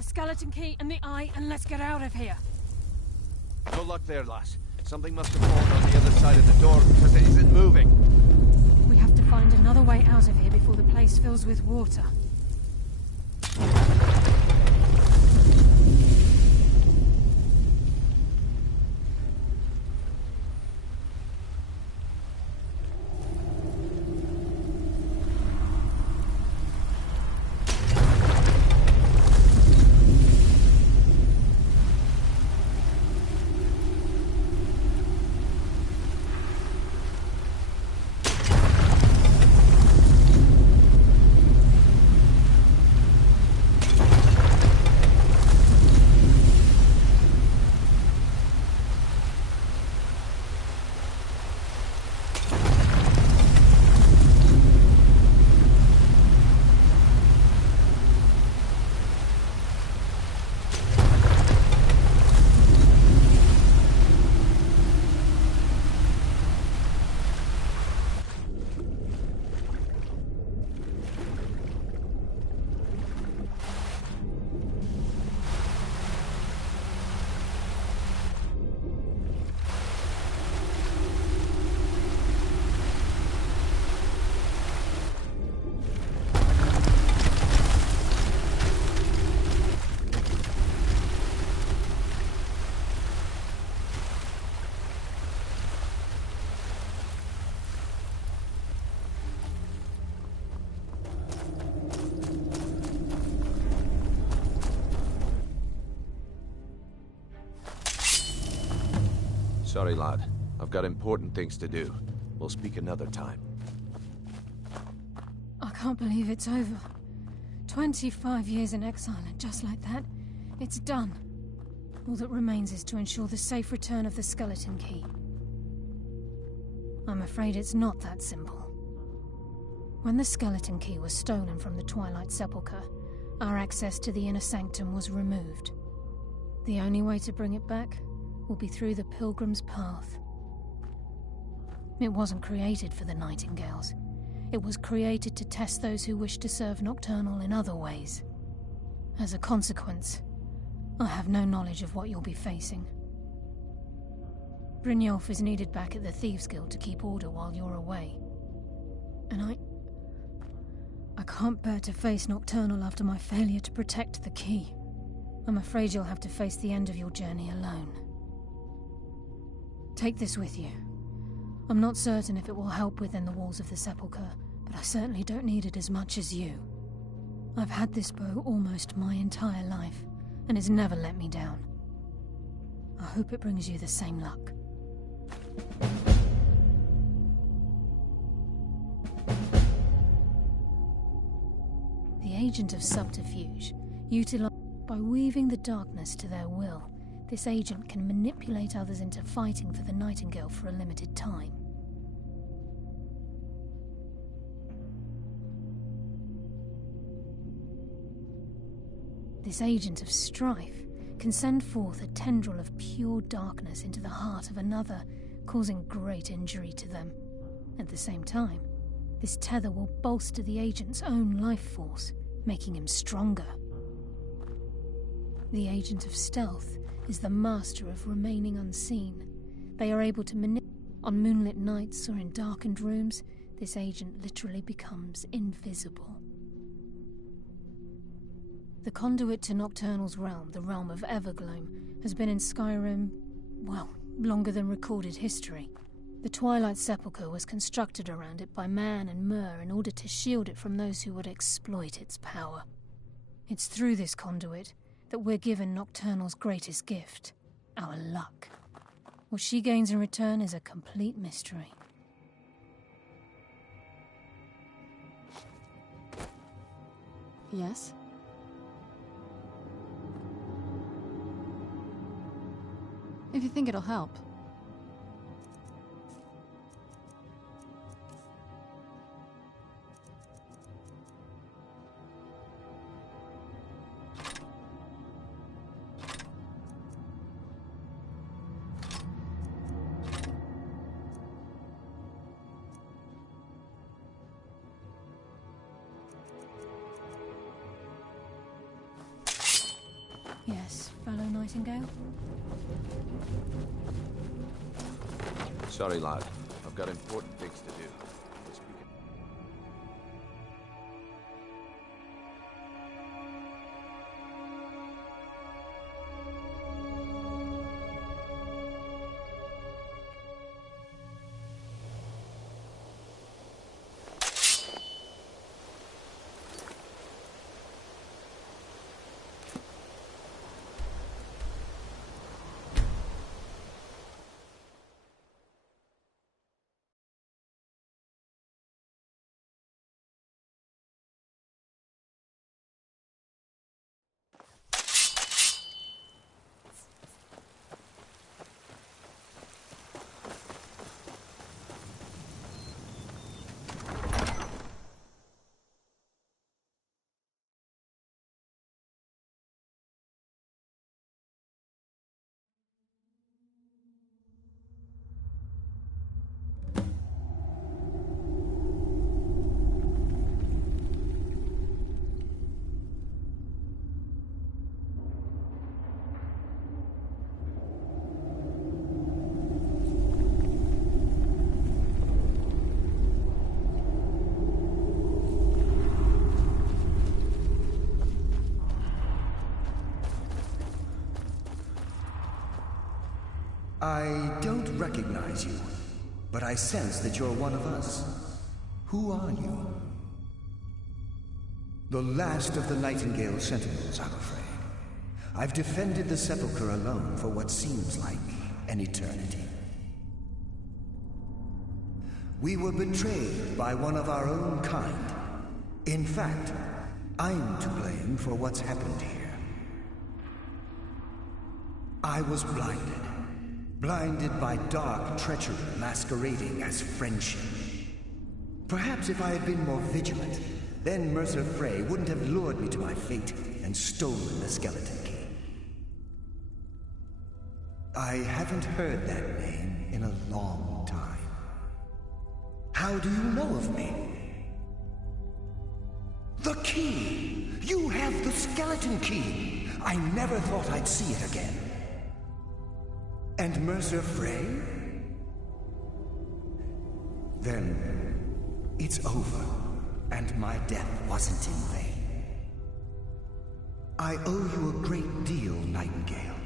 Skeleton key and the eye, and let's get out of here. No luck there, lass. Something must have fallen on the other side of the door because it isn't moving. We have to find another way out of here before the place fills with water. Sorry, lad. I've got important things to do. We'll speak another time. I can't believe it's over. 25 years in exile, and just like that, it's done. All that remains is to ensure the safe return of the skeleton key. I'm afraid it's not that simple. When the skeleton key was stolen from the Twilight Sepulchre, our access to the inner sanctum was removed. The only way to bring it back will be through the Pilgrim's Path. It wasn't created for the Nightingales. It was created to test those who wish to serve Nocturnal in other ways. As a consequence, I have no knowledge of what you'll be facing. Brynjolf is needed back at the Thieves' Guild to keep order while you're away. And I can't bear to face Nocturnal after my failure to protect the key. I'm afraid you'll have to face the end of your journey alone. Take this with you. I'm not certain if it will help within the walls of the Sepulchre, but I certainly don't need it as much as you. I've had this bow almost my entire life, and it's never let me down. I hope it brings you the same luck. The agent of subterfuge, by weaving the darkness to their will, this agent can manipulate others into fighting for the Nightingale for a limited time. This agent of strife can send forth a tendril of pure darkness into the heart of another, causing great injury to them. At the same time, this tether will bolster the agent's own life force, making him stronger. The agent of stealth is the master of remaining unseen. They are able to manipulate. On moonlit nights or in darkened rooms, this agent literally becomes invisible. The conduit to Nocturnal's realm, the realm of Evergloam, has been in Skyrim, well, longer than recorded history. The Twilight Sepulchre was constructed around it by man and Myr in order to shield it from those who would exploit its power. It's through this conduit that we're given Nocturnal's greatest gift, our luck. What she gains in return is a complete mystery. Yes? If you think it'll help. Yes, fellow Nightingale? Sorry, lad. I've got important things to do. We'll speak I don't recognize you, but I sense that you're one of us. Who are you? The last of the Nightingale Sentinels, I'm afraid. I've defended the Sepulchre alone for what seems like an eternity. We were betrayed by one of our own kind. In fact, I'm to blame for what's happened here. I was blinded by dark treachery masquerading as friendship. Perhaps if I had been more vigilant, then Mercer Frey wouldn't have lured me to my fate and stolen the skeleton key. I haven't heard that name in a long time. How do you know of me? The key! You have the skeleton key! I never thought I'd see it again. And Mercer Frey? Then it's over, and my death wasn't in vain. I owe you a great deal, Nightingale.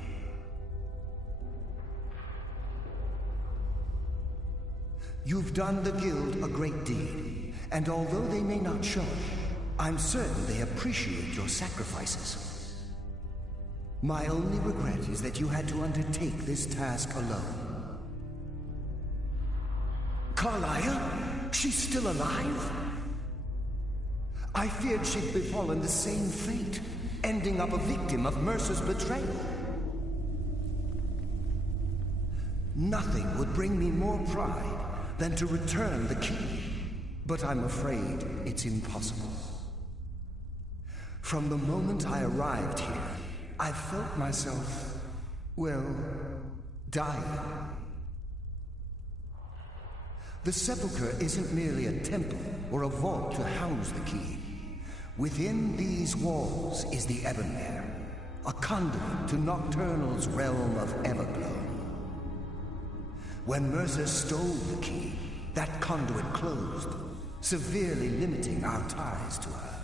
You've done the Guild a great deed, and although they may not show it, I'm certain they appreciate your sacrifices. My only regret is that you had to undertake this task alone. Carlia? She's still alive? I feared she'd befallen the same fate, ending up a victim of Mercer's betrayal. Nothing would bring me more pride than to return the key, but I'm afraid it's impossible. From the moment I arrived here, I felt myself, well, dying. The Sepulchre isn't merely a temple or a vault to house the key. Within these walls is the Ebonmere, a conduit to Nocturnal's realm of Everglow. When Mercer stole the key, that conduit closed, severely limiting our ties to her.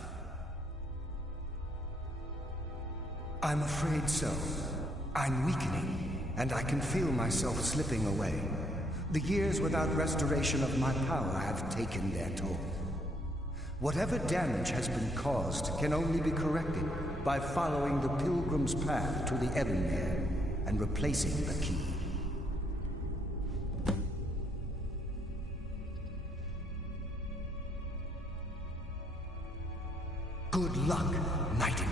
I'm afraid so. I'm weakening, and I can feel myself slipping away. The years without restoration of my power have taken their toll. Whatever damage has been caused can only be corrected by following the Pilgrim's path to the Ebonmere and replacing the key. Good luck, Nightingale.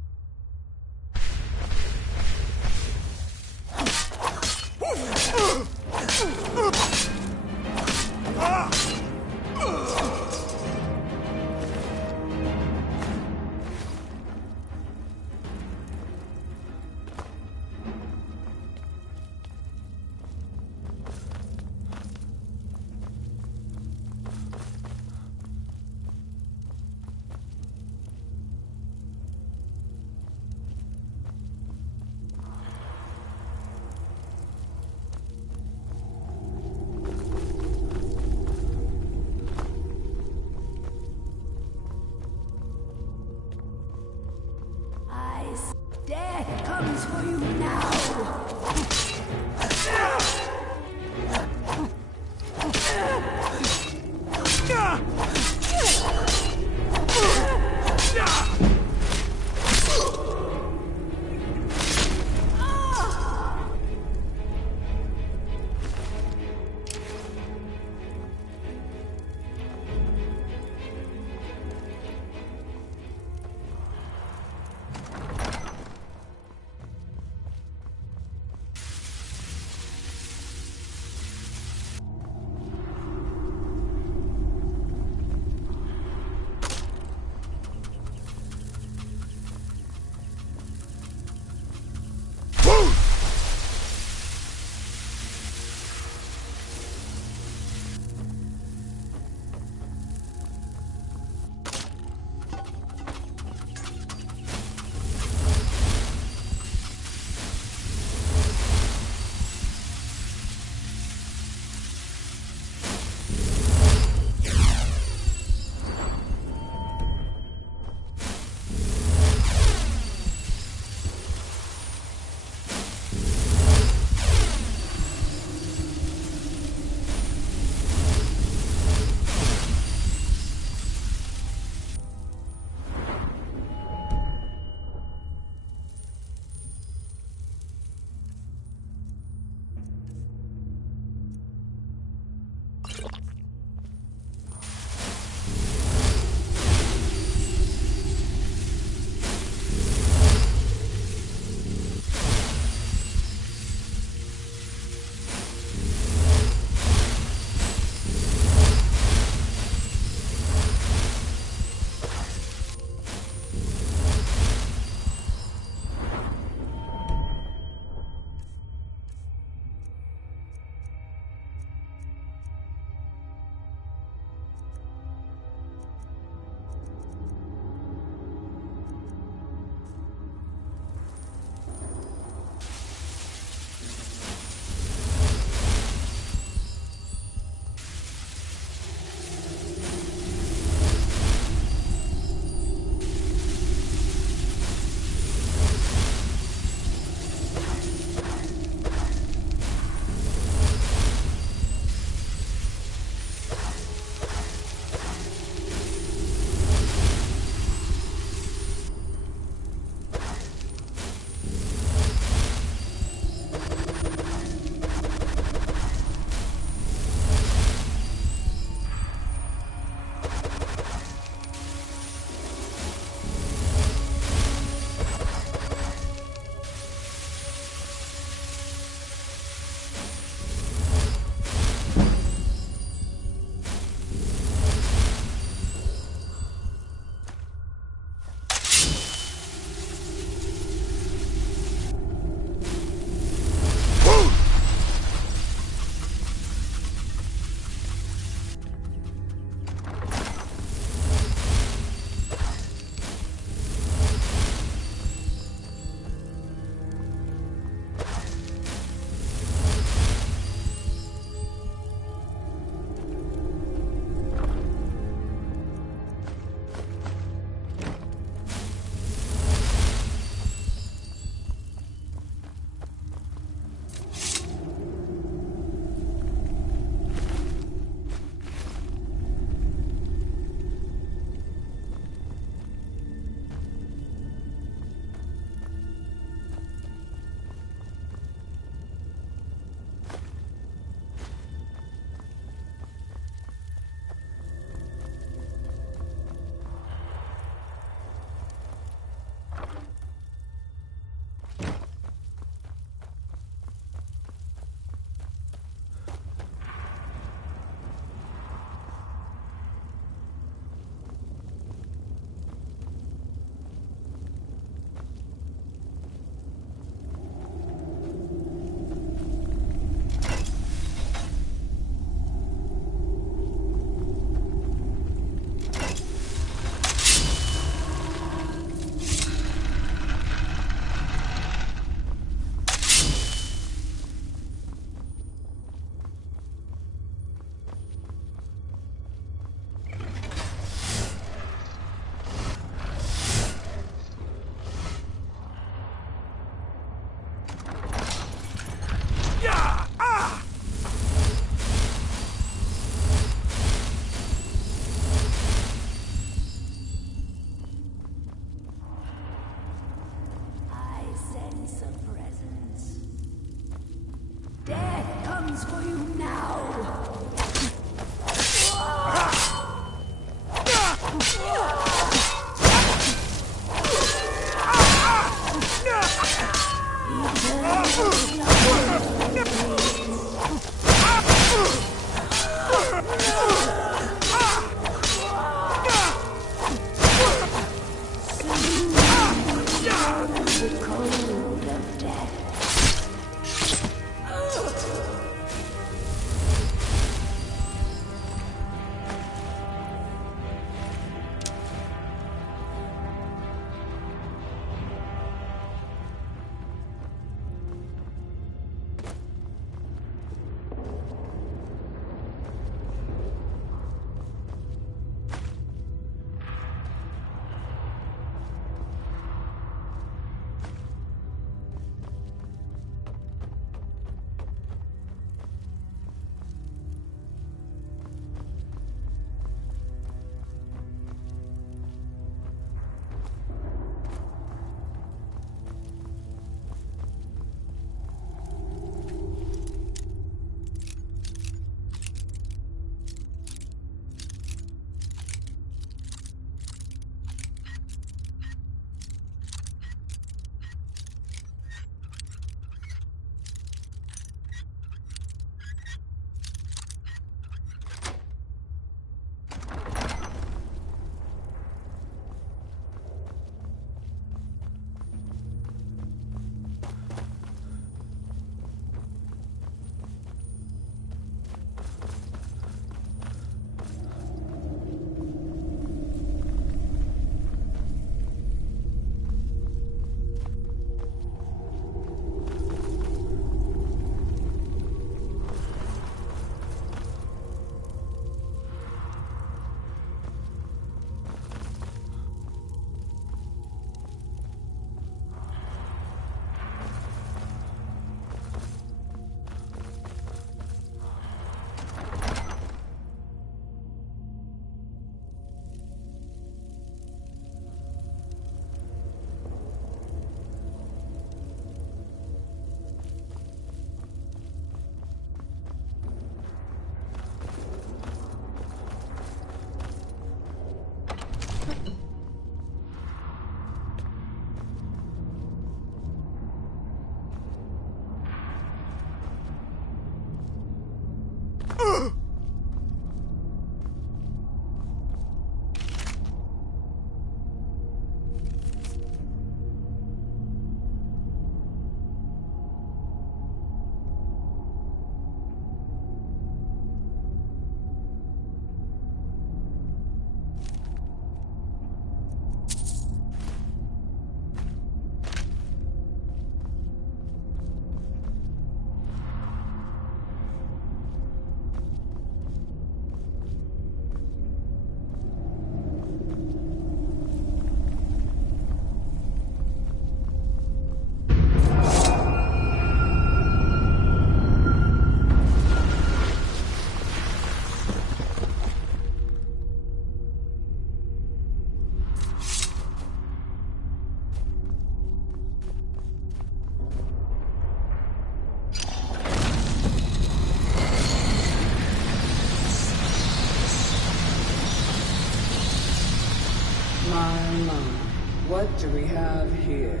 do we have here?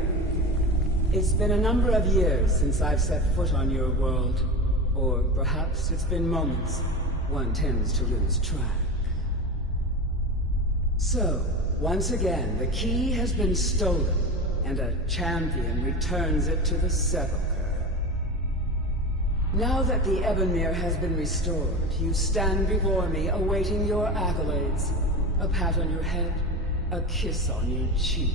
It's been a number of years since I've set foot on your world. Or perhaps it's been moments. One tends to lose track. So, once again, the key has been stolen, and a champion returns it to the sepulchre. Now that the Ebonmere has been restored, you stand before me awaiting your accolades. A pat on your head, a kiss on your cheek.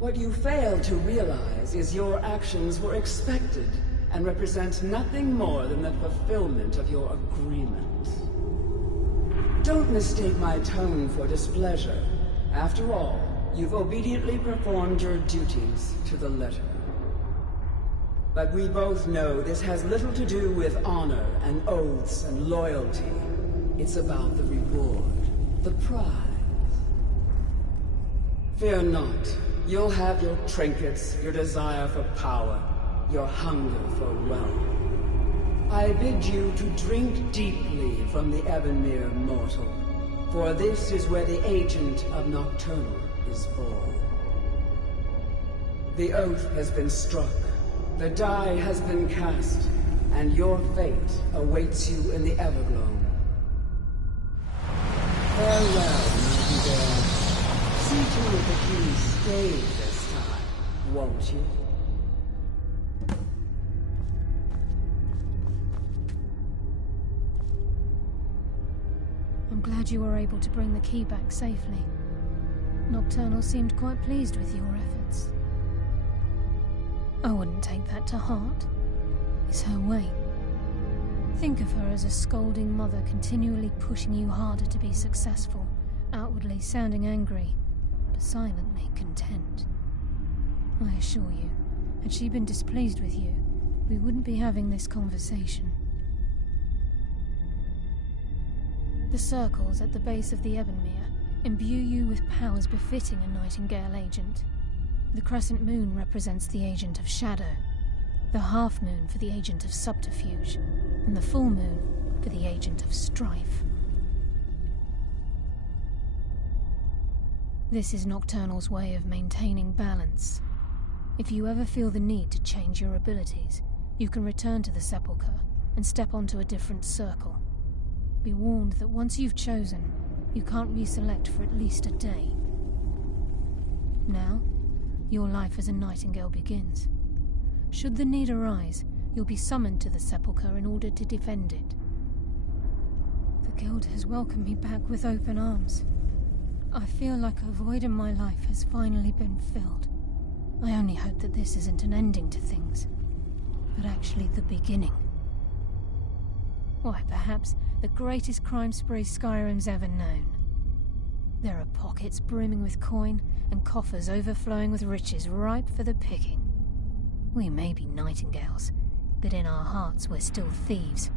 What you fail to realize is your actions were expected and represent nothing more than the fulfillment of your agreement. Don't mistake my tone for displeasure. After all, you've obediently performed your duties to the letter. But we both know this has little to do with honor and oaths and loyalty. It's about the reward, the prize. Fear not. You'll have your trinkets, your desire for power, your hunger for wealth. I bid you to drink deeply from the Ebonmere mortal, for this is where the agent of Nocturnal is born. The oath has been struck. The die has been cast, and your fate awaits you in the Everglow. Farewell, Nightingale. See to it that you stay this time, won't you? I'm glad you were able to bring the key back safely. Nocturnal seemed quite pleased with your efforts. I wouldn't take that to heart. It's her way. Think of her as a scolding mother continually pushing you harder to be successful, outwardly sounding angry, but silently content. I assure you, had she been displeased with you, we wouldn't be having this conversation. The circles at the base of the Ebonmere imbue you with powers befitting a Nightingale agent. The crescent moon represents the agent of shadow, the half moon for the agent of subterfuge, and the full moon for the agent of strife. This is Nocturnal's way of maintaining balance. If you ever feel the need to change your abilities, you can return to the sepulchre and step onto a different circle. Be warned that once you've chosen, you can't reselect for at least a day. Now, your life as a Nightingale begins. Should the need arise, you'll be summoned to the sepulchre in order to defend it. The Guild has welcomed me back with open arms. I feel like a void in my life has finally been filled. I only hope that this isn't an ending to things, but actually the beginning. Why, perhaps the greatest crime spree Skyrim's ever known. There are pockets brimming with coin, and coffers overflowing with riches ripe for the picking. We may be Nightingales, but in our hearts we're still thieves,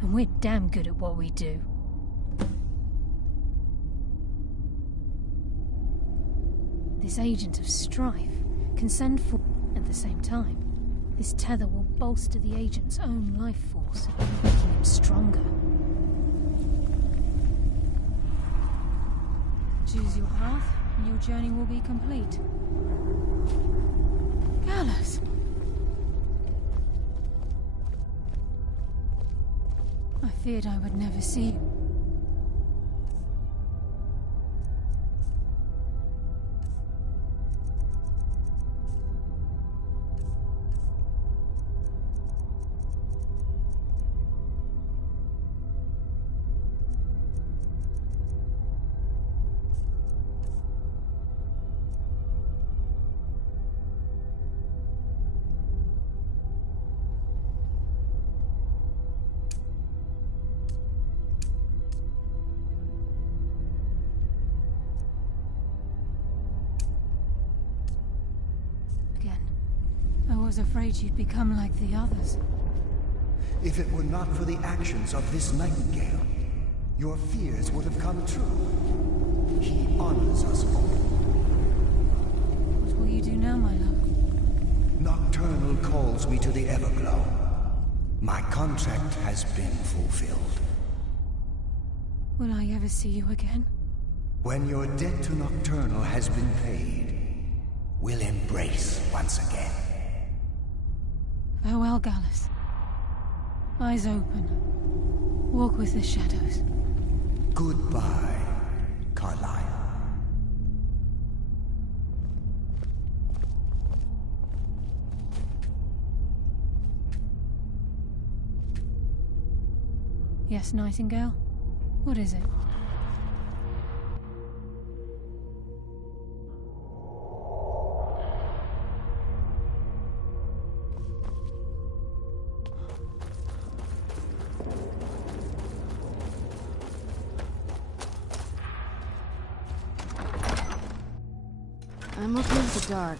and we're damn good at what we do. This agent of strife can send for... At the same time, this tether will bolster the agent's own life force, making him stronger. Choose your path, and your journey will be complete. Gallows! I feared I would never see you. I was afraid you'd become like the others. If it were not for the actions of this Nightingale, your fears would have come true. He honors us all. What will you do now, my love? Nocturnal calls me to the Everglow. My contract has been fulfilled. Will I ever see you again? When your debt to Nocturnal has been paid, we'll embrace once again. Farewell, Gallus. Eyes open. Walk with the shadows. Goodbye, Carlyle. Yes, Nightingale? What is it? I'm okay with the dark.